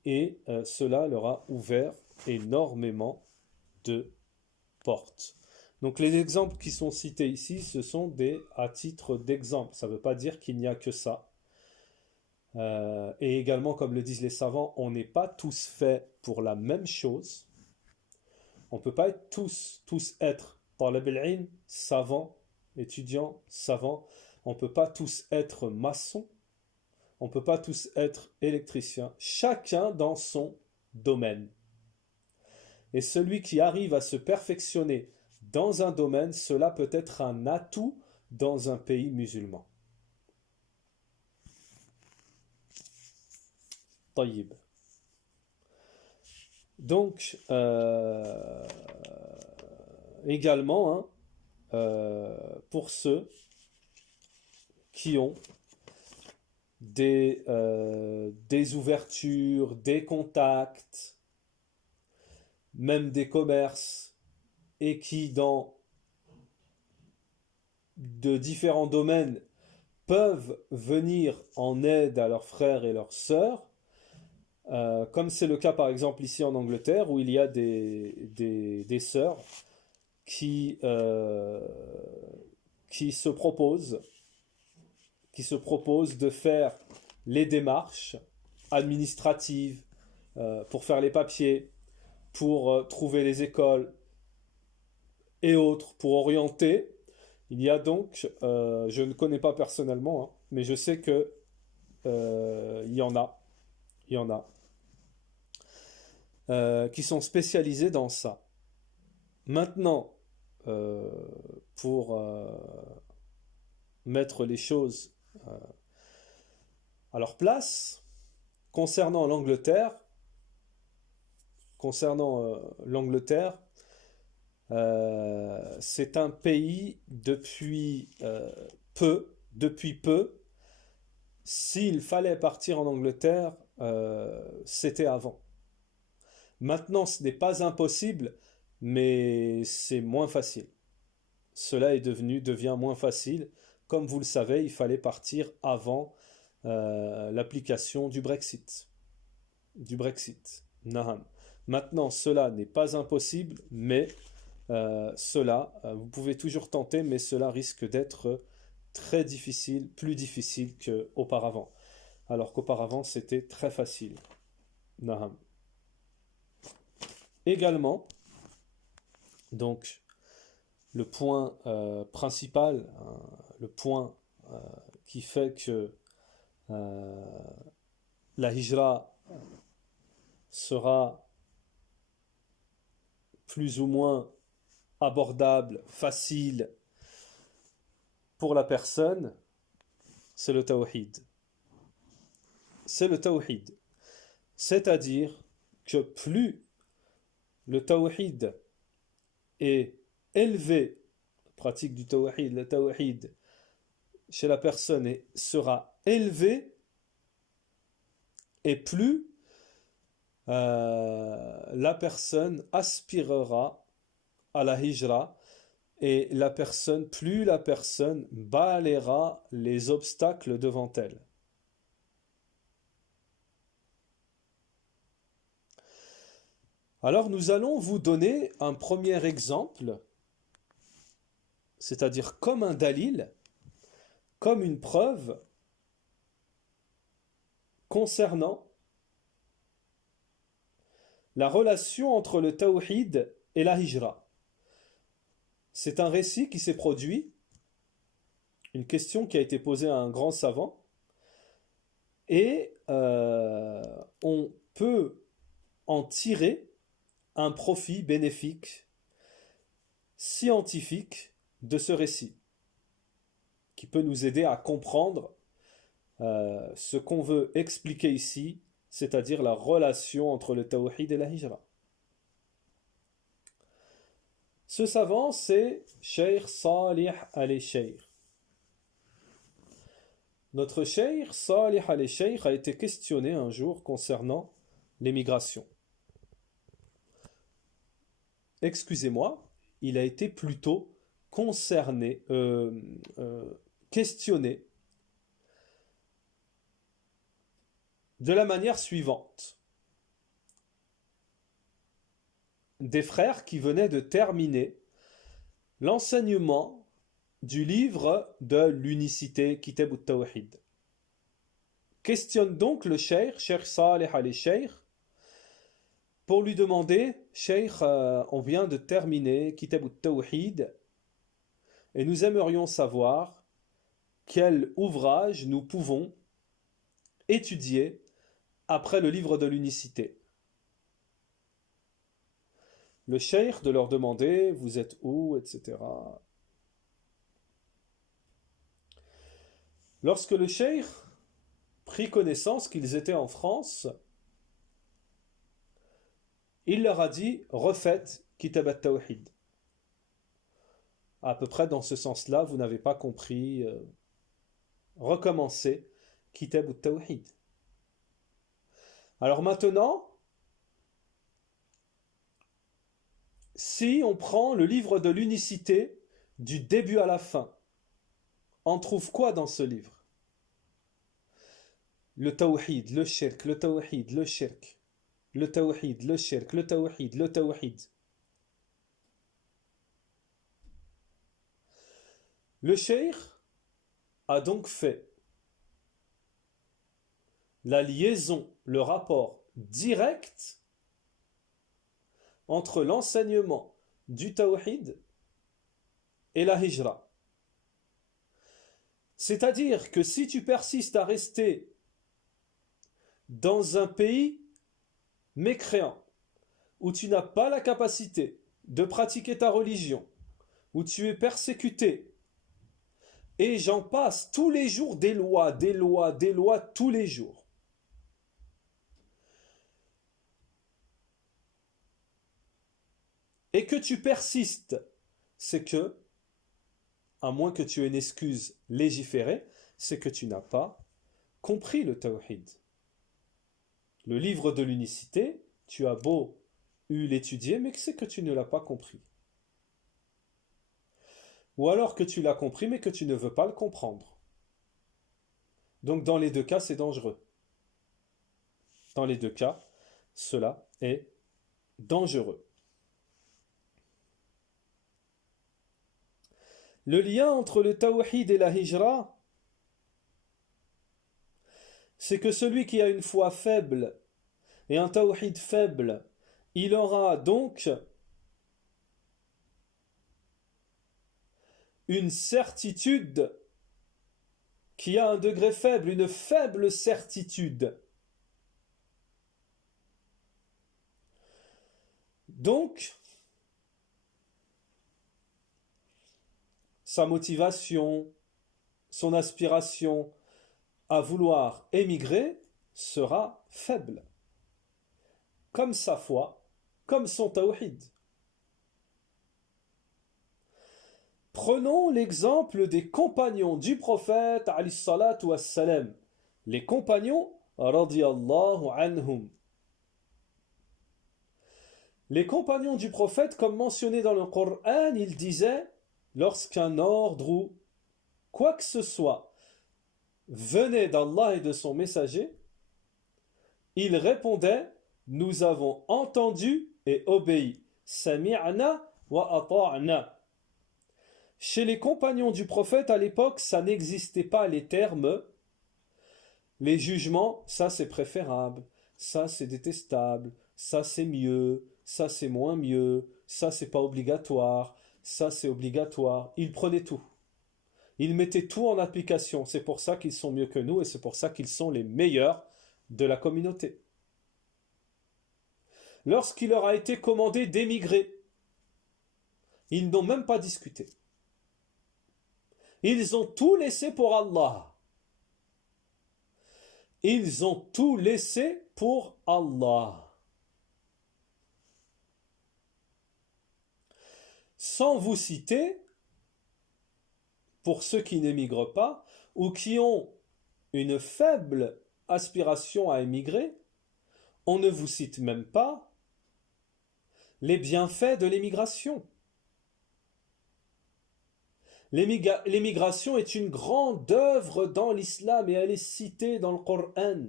cela leur a ouvert énormément de portes. Donc les exemples qui sont cités ici, ce sont à titre d'exemple. Ça ne veut pas dire qu'il n'y a que ça. Et également, comme le disent les savants, on n'est pas tous faits pour la même chose. On ne peut pas être tous être talib al-ilm, savants, étudiants, savants. On ne peut pas tous être maçons. On ne peut pas tous être électriciens. Chacun dans son domaine. Et celui qui arrive à se perfectionner dans un domaine, cela peut être un atout dans un pays musulman. Taïb. Donc, également, hein, pour ceux qui ont des ouvertures, des contacts, même des commerces, et qui dans de différents domaines peuvent venir en aide à leurs frères et leurs sœurs, comme c'est le cas par exemple ici en Angleterre, où il y a des sœurs qui, qui se proposent de faire les démarches administratives pour faire les papiers, pour trouver les écoles et autres, pour orienter. Il y a donc, je ne connais pas personnellement, hein, mais je sais que il y en a, qui sont spécialisés dans ça. Maintenant, pour mettre les choses à leur place, concernant l'Angleterre, c'est un pays depuis peu. S'il fallait partir en Angleterre, c'était avant. Maintenant, ce n'est pas impossible, mais c'est moins facile. Cela devient moins facile. Comme vous le savez, il fallait partir avant l'application du Brexit. Naham. Maintenant, cela n'est pas impossible, mais vous pouvez toujours tenter, mais cela risque d'être très difficile, plus difficile qu'auparavant. Alors qu'auparavant, c'était très facile. Naham. Également, donc, le point principal, le point qui fait que la hijra sera plus ou moins abordable, facile pour la personne, c'est le tawhid. C'est-à-dire que plus le tawhid est élevé, la pratique du tawhid, le tawhid chez la personne sera élevé, et plus la personne aspirera à la hijra, et plus la personne balayera les obstacles devant elle. Alors nous allons vous donner un premier exemple, c'est-à-dire comme un dalil, comme une preuve concernant la relation entre le tawhid et la hijra. C'est un récit qui s'est produit, une question qui a été posée à un grand savant, et on peut en tirer un profit bénéfique, scientifique de ce récit, qui peut nous aider à comprendre ce qu'on veut expliquer ici, c'est-à-dire la relation entre le tawhid et la hijra. Ce savant, c'est Cheikh Salih al-Sheikh. Notre Cheikh Salih al-Sheikh a été questionné un jour concernant l'émigration. Excusez-moi, il a été plutôt questionné de la manière suivante. Des frères qui venaient de terminer l'enseignement du livre de l'unicité, Kitab al-Tawhid. Questionne donc le Cheikh Salih al-Sheikh, pour lui demander, Cheikh, on vient de terminer Kitab al-Tawhid et nous aimerions savoir quel ouvrage nous pouvons étudier après le livre de l'unicité. Le cheikh de leur demander, vous êtes où, etc. Lorsque le cheikh prit connaissance qu'ils étaient en France, il leur a dit, refaites Kitab al-Tawhid. À peu près dans ce sens-là, vous n'avez pas compris, recommencez Kitab al-Tawhid. Alors maintenant, si on prend le livre de l'unicité du début à la fin, on trouve quoi dans ce livre? Le tawhid, le shirk, le tawhid, le shirk, le tawhid, le shirk, le tawhid, le tawhid. Le cheikh a donc fait la liaison, le rapport direct entre l'enseignement du tawhid et la hijra. C'est-à-dire que si tu persistes à rester dans un pays mécréant, où tu n'as pas la capacité de pratiquer ta religion, où tu es persécuté, et j'en passe tous les jours des lois, des lois, des lois, tous les jours. Et que tu persistes, c'est que, à moins que tu aies une excuse légiférée, c'est que tu n'as pas compris le tawhid. Le livre de l'unicité, tu as beau l'étudier, mais c'est que tu ne l'as pas compris. Ou alors que tu l'as compris, mais que tu ne veux pas le comprendre. Donc dans les deux cas, c'est dangereux. Dans les deux cas, cela est dangereux. Le lien entre le tawhid et la hijra, c'est que celui qui a une foi faible et un tawhid faible, il aura donc une certitude qui a un degré faible, une faible certitude. Donc, sa motivation, son aspiration à vouloir émigrer sera faible. Comme sa foi, comme son tawhid. Prenons l'exemple des compagnons du prophète, alayhi salatu wassalam. Les compagnons, radiyallahu anhum. Les compagnons du prophète, comme mentionné dans le Coran, ils disaient, lorsqu'un ordre ou quoi que ce soit venait d'Allah et de son messager, ils répondaient, nous avons entendu et obéi. Sami'na wa ata'na. Chez les compagnons du prophète à l'époque, ça n'existait pas les termes, les jugements, ça c'est préférable, ça c'est détestable, ça c'est mieux, ça c'est moins mieux, ça c'est pas obligatoire, ça c'est obligatoire. Ils prenaient tout. Ils mettaient tout en application. C'est pour ça qu'ils sont mieux que nous et c'est pour ça qu'ils sont les meilleurs de la communauté. Lorsqu'il leur a été commandé d'émigrer, ils n'ont même pas discuté. Ils ont tout laissé pour Allah. Ils ont tout laissé pour Allah. Sans vous citer, pour ceux qui n'émigrent pas, ou qui ont une faible aspiration à émigrer, on ne vous cite même pas les bienfaits de l'émigration. L'émigration est une grande œuvre dans l'islam et elle est citée dans le Coran.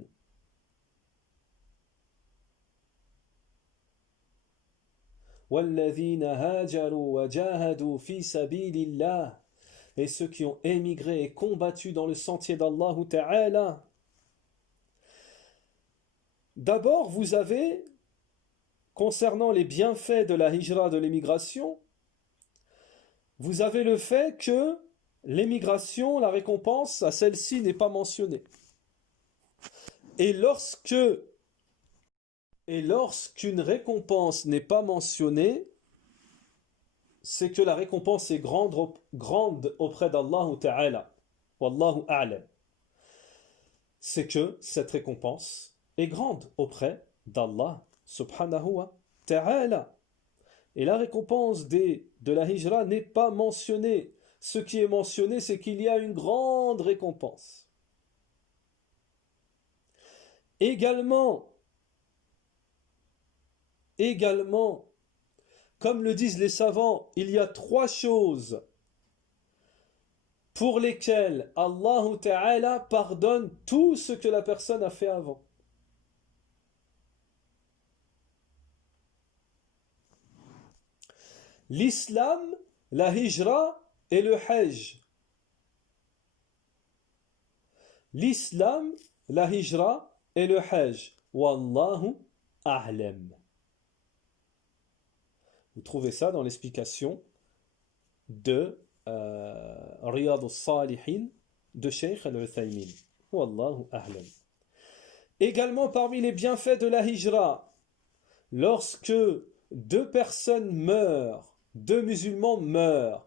وَالَّذِينَ هَاجَرُوا وَجَاهَدُوا فِي سَبِيلِ اللَّهِ. Et ceux qui ont émigré et combattu dans le sentier d'Allah Ta'ala. D'abord, vous avez, concernant les bienfaits de la hijra, de l'émigration, vous avez le fait que l'émigration, la récompense à celle-ci n'est pas mentionnée. Et lorsqu'une récompense n'est pas mentionnée, c'est que la récompense est grande auprès d'Allah Ta'ala. Wallahu a'lam. C'est que cette récompense est grande auprès d'Allah subhanahu wa ta'ala. Et la récompense de la hijra n'est pas mentionnée. Ce qui est mentionné, c'est qu'il y a une grande récompense. Également, comme le disent les savants, il y a 3 choses pour lesquels Allah Ta'ala pardonne tout ce que la personne a fait avant. L'islam, la hijra et le hajj. L'islam, la hijra et le hajj. Wallahu a'lam. Vous trouvez ça dans l'explication de Riyad al-Salihin de Cheikh al-Uthaymin. Wallahu a'lam. Également parmi les bienfaits de la hijra, lorsque deux personnes meurent, deux musulmans meurent,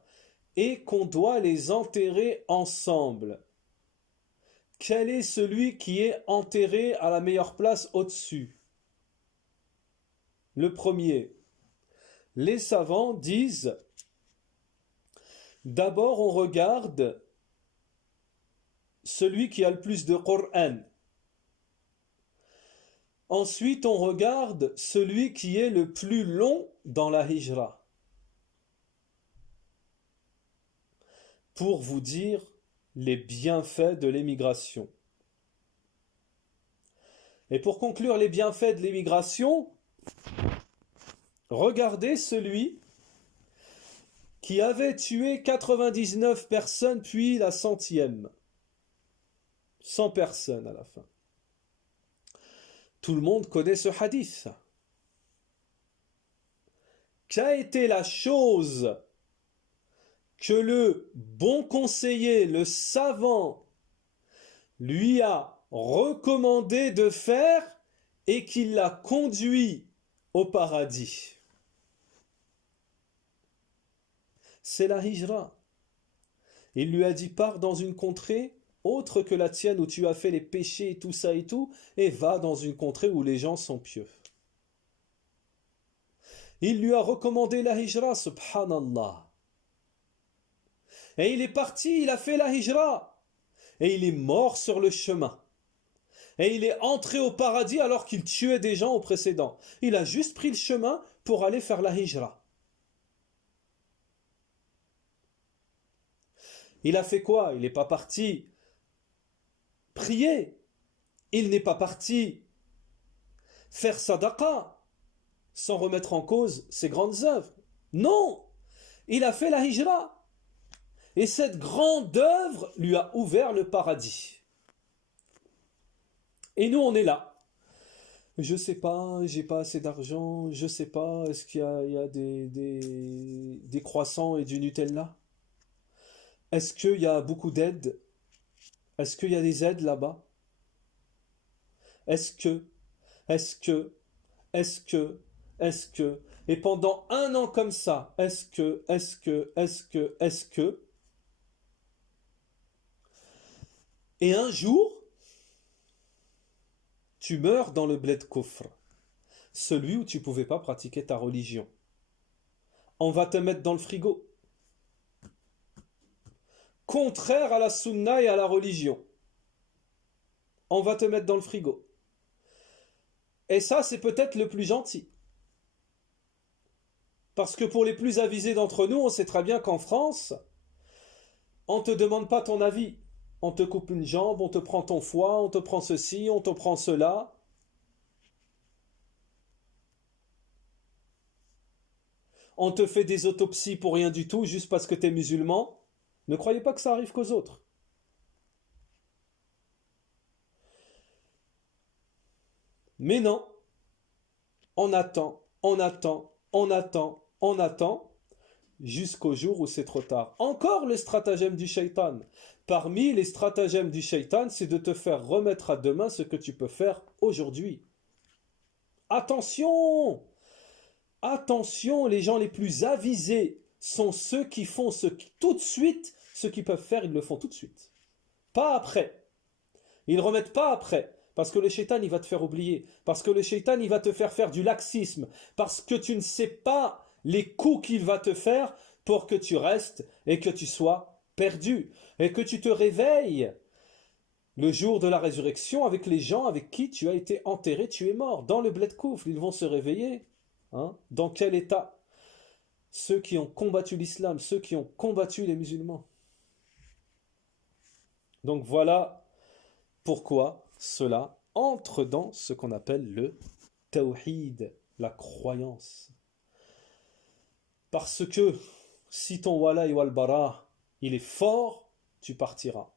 et qu'on doit les enterrer ensemble, quel est celui qui est enterré à la meilleure place au-dessus? Le premier. Les savants disent, d'abord on regarde celui qui a le plus de Coran. Ensuite on regarde celui qui est le plus long dans la hijra. Pour vous dire les bienfaits de l'émigration. Et pour conclure les bienfaits de l'émigration, regardez celui qui avait tué 99 personnes puis la 100e. 100 personnes à la fin. Tout le monde connaît ce hadith. Qu'a été la chose que le bon conseiller, le savant, lui a recommandé de faire et qui l'a conduit au paradis? C'est la hijra. Il lui a dit, pars dans une contrée autre que la tienne où tu as fait les péchés et tout ça et tout, et va dans une contrée où les gens sont pieux. Il lui a recommandé la hijra, subhanallah. Et il est parti, il a fait la hijra. Et il est mort sur le chemin. Et il est entré au paradis alors qu'il tuait des gens au précédent. Il a juste pris le chemin pour aller faire la hijra. Il a fait quoi? Il n'est pas parti prier. Il n'est pas parti faire sadaqa sans remettre en cause ses grandes œuvres. Non! Il a fait la hijra. Et cette grande œuvre lui a ouvert le paradis. Et nous, on est là. Je sais pas, j'ai pas assez d'argent, je sais pas, est-ce qu'il y a des croissants et du Nutella? Est-ce qu'il y a beaucoup d'aides? Est-ce qu'il y a des aides là-bas? Est-ce que... Et pendant un an comme ça, est-ce que... Et un jour, tu meurs dans le bled kufr, celui où tu ne pouvais pas pratiquer ta religion. On va te mettre dans le frigo. Contraire à la sunna et à la religion. On va te mettre dans le frigo. Et ça, c'est peut-être le plus gentil. Parce que pour les plus avisés d'entre nous, on sait très bien qu'en France, on ne te demande pas ton avis. On te coupe une jambe, on te prend ton foie, on te prend ceci, on te prend cela. On te fait des autopsies pour rien du tout, juste parce que tu es musulman. Ne croyez pas que ça arrive qu'aux autres. Mais non, on attend, jusqu'au jour où c'est trop tard. Encore le stratagème du shaitan. Parmi les stratagèmes du shaitan, c'est de te faire remettre à demain ce que tu peux faire aujourd'hui. Attention! Attention, les gens les plus avisés sont ceux qui font tout de suite, ce qu'ils peuvent faire, ils le font tout de suite. Pas après. Ils ne remettent pas après. Parce que le shaitan, il va te faire oublier. Parce que le shaitan, il va te faire faire du laxisme. Parce que tu ne sais pas les coups qu'il va te faire pour que tu restes et que tu sois perdu. Et que tu te réveilles le jour de la résurrection avec les gens avec qui tu as été enterré, tu es mort. Dans le bled koufl, ils vont se réveiller. Hein? Dans quel état? Ceux qui ont combattu l'islam, ceux qui ont combattu les musulmans. Donc voilà pourquoi cela entre dans ce qu'on appelle le tawhid, la croyance. Parce que si ton wala wal bara, il est fort, tu partiras.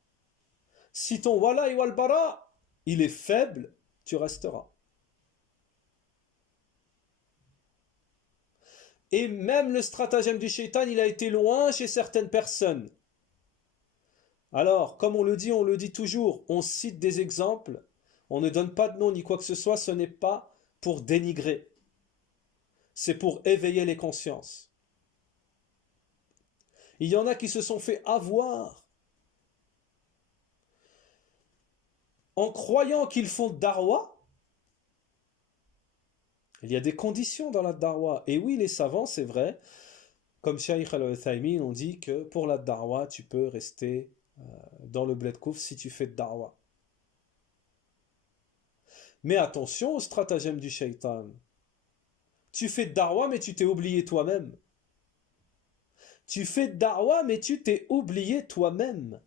Si ton wala wal bara, il est faible, tu resteras. Et même le stratagème du shaitan, il a été loin chez certaines personnes. Alors, comme on le dit toujours, on cite des exemples, on ne donne pas de nom ni quoi que ce soit, ce n'est pas pour dénigrer, c'est pour éveiller les consciences. Il y en a qui se sont fait avoir en croyant qu'ils font darwa. Il y a des conditions dans la darwa. Et oui, les savants, c'est vrai, comme Shaykh al-Uthaymin, on dit que pour la darwa, tu peux rester dans le bled kouf si tu fais darwa. Mais attention au stratagème du shaitan. Tu fais darwa, mais tu t'es oublié toi-même. Tu fais darwa, mais tu t'es oublié toi-même.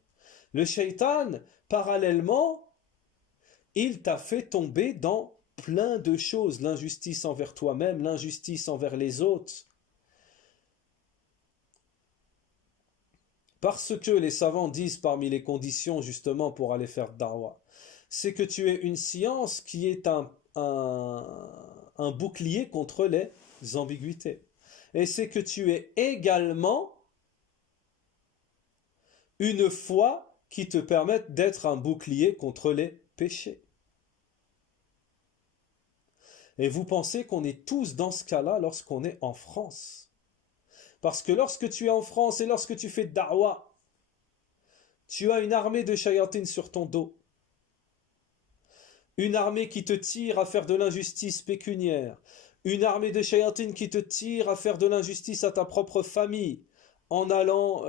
Le shaitan, parallèlement, il t'a fait tomber dans plein de choses. L'injustice envers toi-même, l'injustice envers les autres. Parce que les savants disent parmi les conditions justement pour aller faire darwa, c'est que tu aies une science qui est un bouclier contre les ambiguïtés. Et c'est que tu aies également une foi qui te permette d'être un bouclier contre les péchés. Et vous pensez qu'on est tous dans ce cas-là lorsqu'on est en France. Parce que lorsque tu es en France et lorsque tu fais darwa, tu as une armée de shayatines sur ton dos. Une armée qui te tire à faire de l'injustice pécuniaire. Une armée de shayatines qui te tire à faire de l'injustice à ta propre famille. En allant,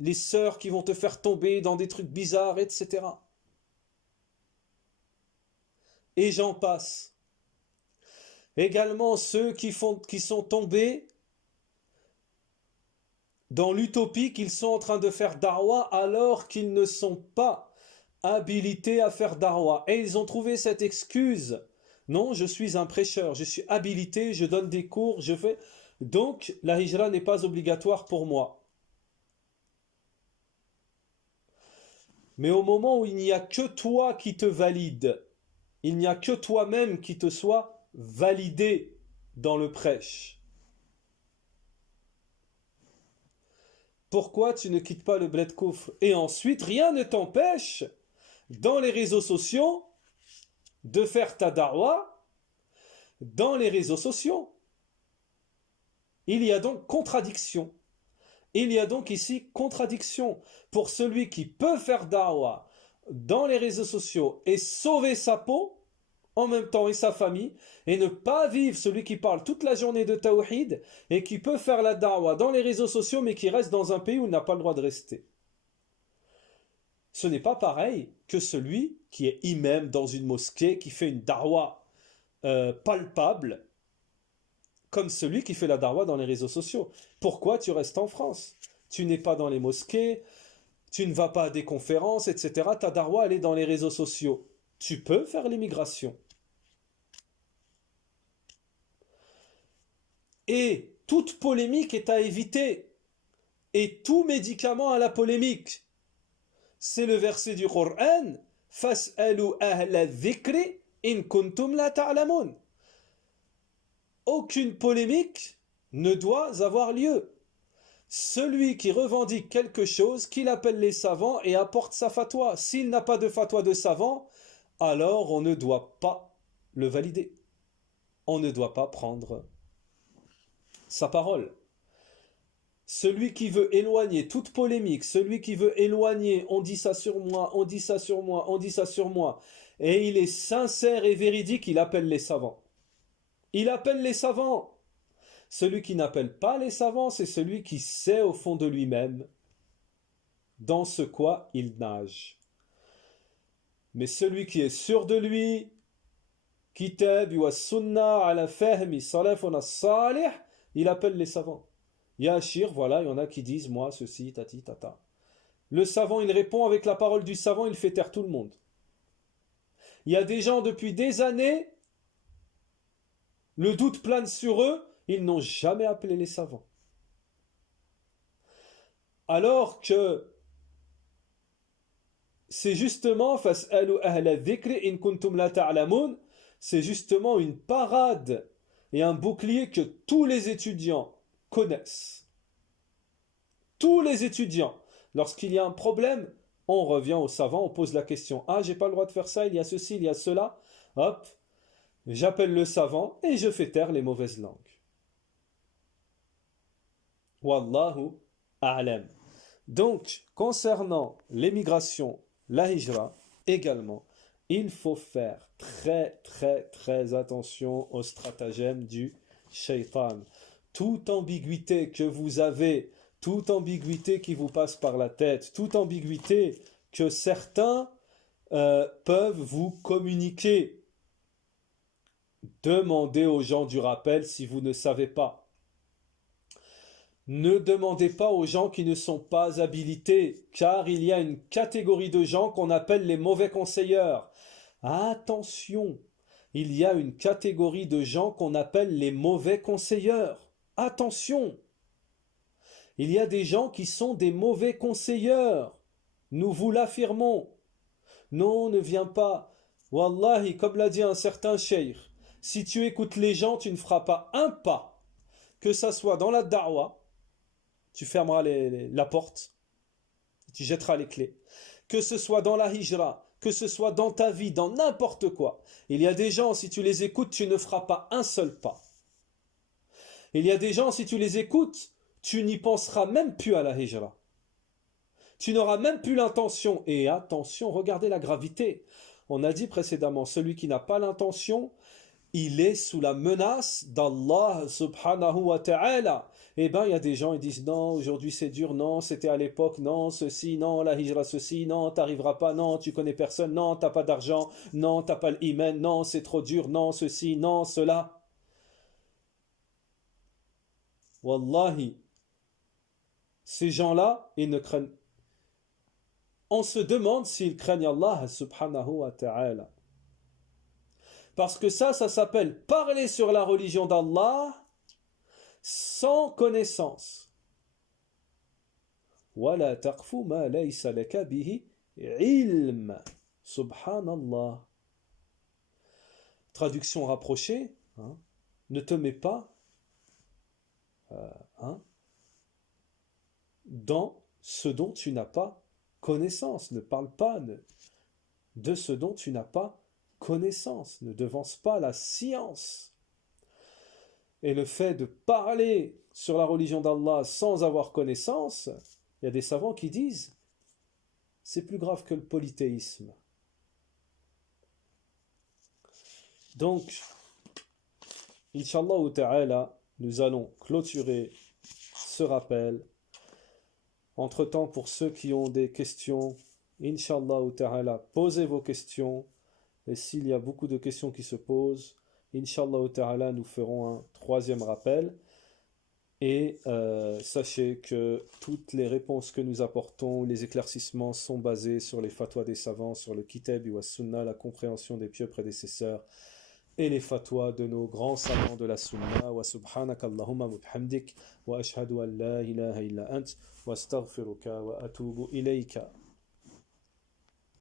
les sœurs qui vont te faire tomber dans des trucs bizarres, etc. Et j'en passe. Également ceux qui sont tombés dans l'utopie qu'ils sont en train de faire darwa alors qu'ils ne sont pas habilités à faire darwa. Et ils ont trouvé cette excuse. Non, je suis un prêcheur, je suis habilité, je donne des cours, je fais... Donc, la hijra n'est pas obligatoire pour moi. Mais au moment où il n'y a que toi qui te valide, il n'y a que toi-même qui te soit validé dans le prêche. Pourquoi tu ne quittes pas le bled koufr? Et ensuite, rien ne t'empêche, dans les réseaux sociaux, de faire ta darwa dans les réseaux sociaux. Il y a donc contradiction. Il y a donc ici contradiction. Pour celui qui peut faire darwa dans les réseaux sociaux et sauver sa peau, en même temps et sa famille, et ne pas vivre celui qui parle toute la journée de tawhid et qui peut faire la darwa dans les réseaux sociaux mais qui reste dans un pays où il n'a pas le droit de rester. Ce n'est pas pareil que celui qui est imam dans une mosquée, qui fait une darwa palpable, comme celui qui fait la darwa dans les réseaux sociaux. Pourquoi tu restes en France? Tu n'es pas dans les mosquées, tu ne vas pas à des conférences, etc. Ta darwa, elle est dans les réseaux sociaux. Tu peux faire l'immigration. Et toute polémique est à éviter. Et tout médicament à la polémique. C'est le verset du Coran. Fas'alu ahla dhikri in kuntum la ta'lamun. Aucune polémique ne doit avoir lieu. Celui qui revendique quelque chose, qu'il appelle les savants et apporte sa fatwa. S'il n'a pas de fatwa de savant, alors on ne doit pas le valider. On ne doit pas prendre sa parole. Celui qui veut éloigner toute polémique, celui qui veut éloigner on dit ça sur moi, on dit ça sur moi, on dit ça sur moi, et il est sincère et véridique, il appelle les savants. Il appelle les savants. Celui qui n'appelle pas les savants, c'est celui qui sait au fond de lui-même dans ce quoi il nage. Mais celui qui est sûr de lui, kitab wa sunnah ala fahmi salafuna salih, il appelle les savants. Yashir, voilà, il y en a qui disent moi ceci, tati, tata. Le savant, il répond avec la parole du savant, il fait taire tout le monde. Il y a des gens depuis des années, le doute plane sur eux, ils n'ont jamais appelé les savants. Alors que c'est justement fas'alu ahla dhikri in kuntum la ta'lamun, c'est justement une parade et un bouclier que tous les étudiants connaissent. Tous les étudiants, lorsqu'il y a un problème, on revient au savant, on pose la question. Ah, j'ai pas le droit de faire ça, il y a ceci, il y a cela. Hop, j'appelle le savant et je fais taire les mauvaises langues. Wallahu a'lam. Donc, concernant l'émigration, la hijra, également, il faut faire très attention aux stratagèmes du shaitan. Toute ambiguïté que vous avez, toute ambiguïté qui vous passe par la tête, toute ambiguïté que certains peuvent vous communiquer, demandez aux gens du rappel si vous ne savez pas. Ne demandez pas aux gens qui ne sont pas habilités, car il y a une catégorie de gens qu'on appelle les mauvais conseilleurs. Attention, il y a une catégorie de gens qu'on appelle les mauvais conseilleurs. Attention, il y a des gens qui sont des mauvais conseilleurs. Nous vous l'affirmons. Non, ne viens pas. Wallahi, comme l'a dit un certain cheikh, si tu écoutes les gens, tu ne feras pas un pas, que ça soit dans la da'wa, tu fermeras la porte, tu jetteras les clés. Que ce soit dans la hijra, que ce soit dans ta vie, dans n'importe quoi. Il y a des gens, si tu les écoutes, tu ne feras pas un seul pas. Il y a des gens, si tu les écoutes, tu n'y penseras même plus à la hijra. Tu n'auras même plus l'intention. Et attention, regardez la gravité. On a dit précédemment, celui qui n'a pas l'intention, il est sous la menace d'Allah subhanahu wa ta'ala. Eh bien, il y a des gens qui disent non, aujourd'hui c'est dur, non, c'était à l'époque, non, ceci, non, la hijra, ceci, non, t'arriveras pas, non, tu connais personne, non, t'as pas d'argent, non, t'as pas l'iman, non, c'est trop dur, non, ceci, non, cela. Wallahi, ces gens-là, ils ne craignent. On se demande s'ils craignent Allah subhanahu wa ta'ala. Parce que ça s'appelle parler sur la religion d'Allah sans connaissance. وَلَا تَقْفُ مَا لَيْسَ لَكَ بِهِ عِلْمٍ. Subhanallah. Traduction rapprochée, hein, ne te mets pas dans ce dont tu n'as pas connaissance. Ne parle pas de ce dont tu n'as pas connaissance. Ne devance pas la science. Et le fait de parler sur la religion d'Allah sans avoir connaissance, il y a des savants qui disent c'est plus grave que le polythéisme. Donc, Inch'Allah ta'ala, nous allons clôturer ce rappel. Entre-temps, pour ceux qui ont des questions, Inch'Allah ta'ala, posez vos questions. Et s'il y a beaucoup de questions qui se posent, Inch'Allah ta'ala, nous ferons un troisième rappel. Et sachez que toutes les réponses que nous apportons, les éclaircissements sont basés sur les fatwas des savants, sur le kitab wa sunna, la compréhension des pieux prédécesseurs, et les fatwas de nos grands savants de la sunna. Wa subhanaka Allahumma wa bihamdik, wa ashhadu an la ilaha illa ant, wa astaghfiruka wa atubu ilayka.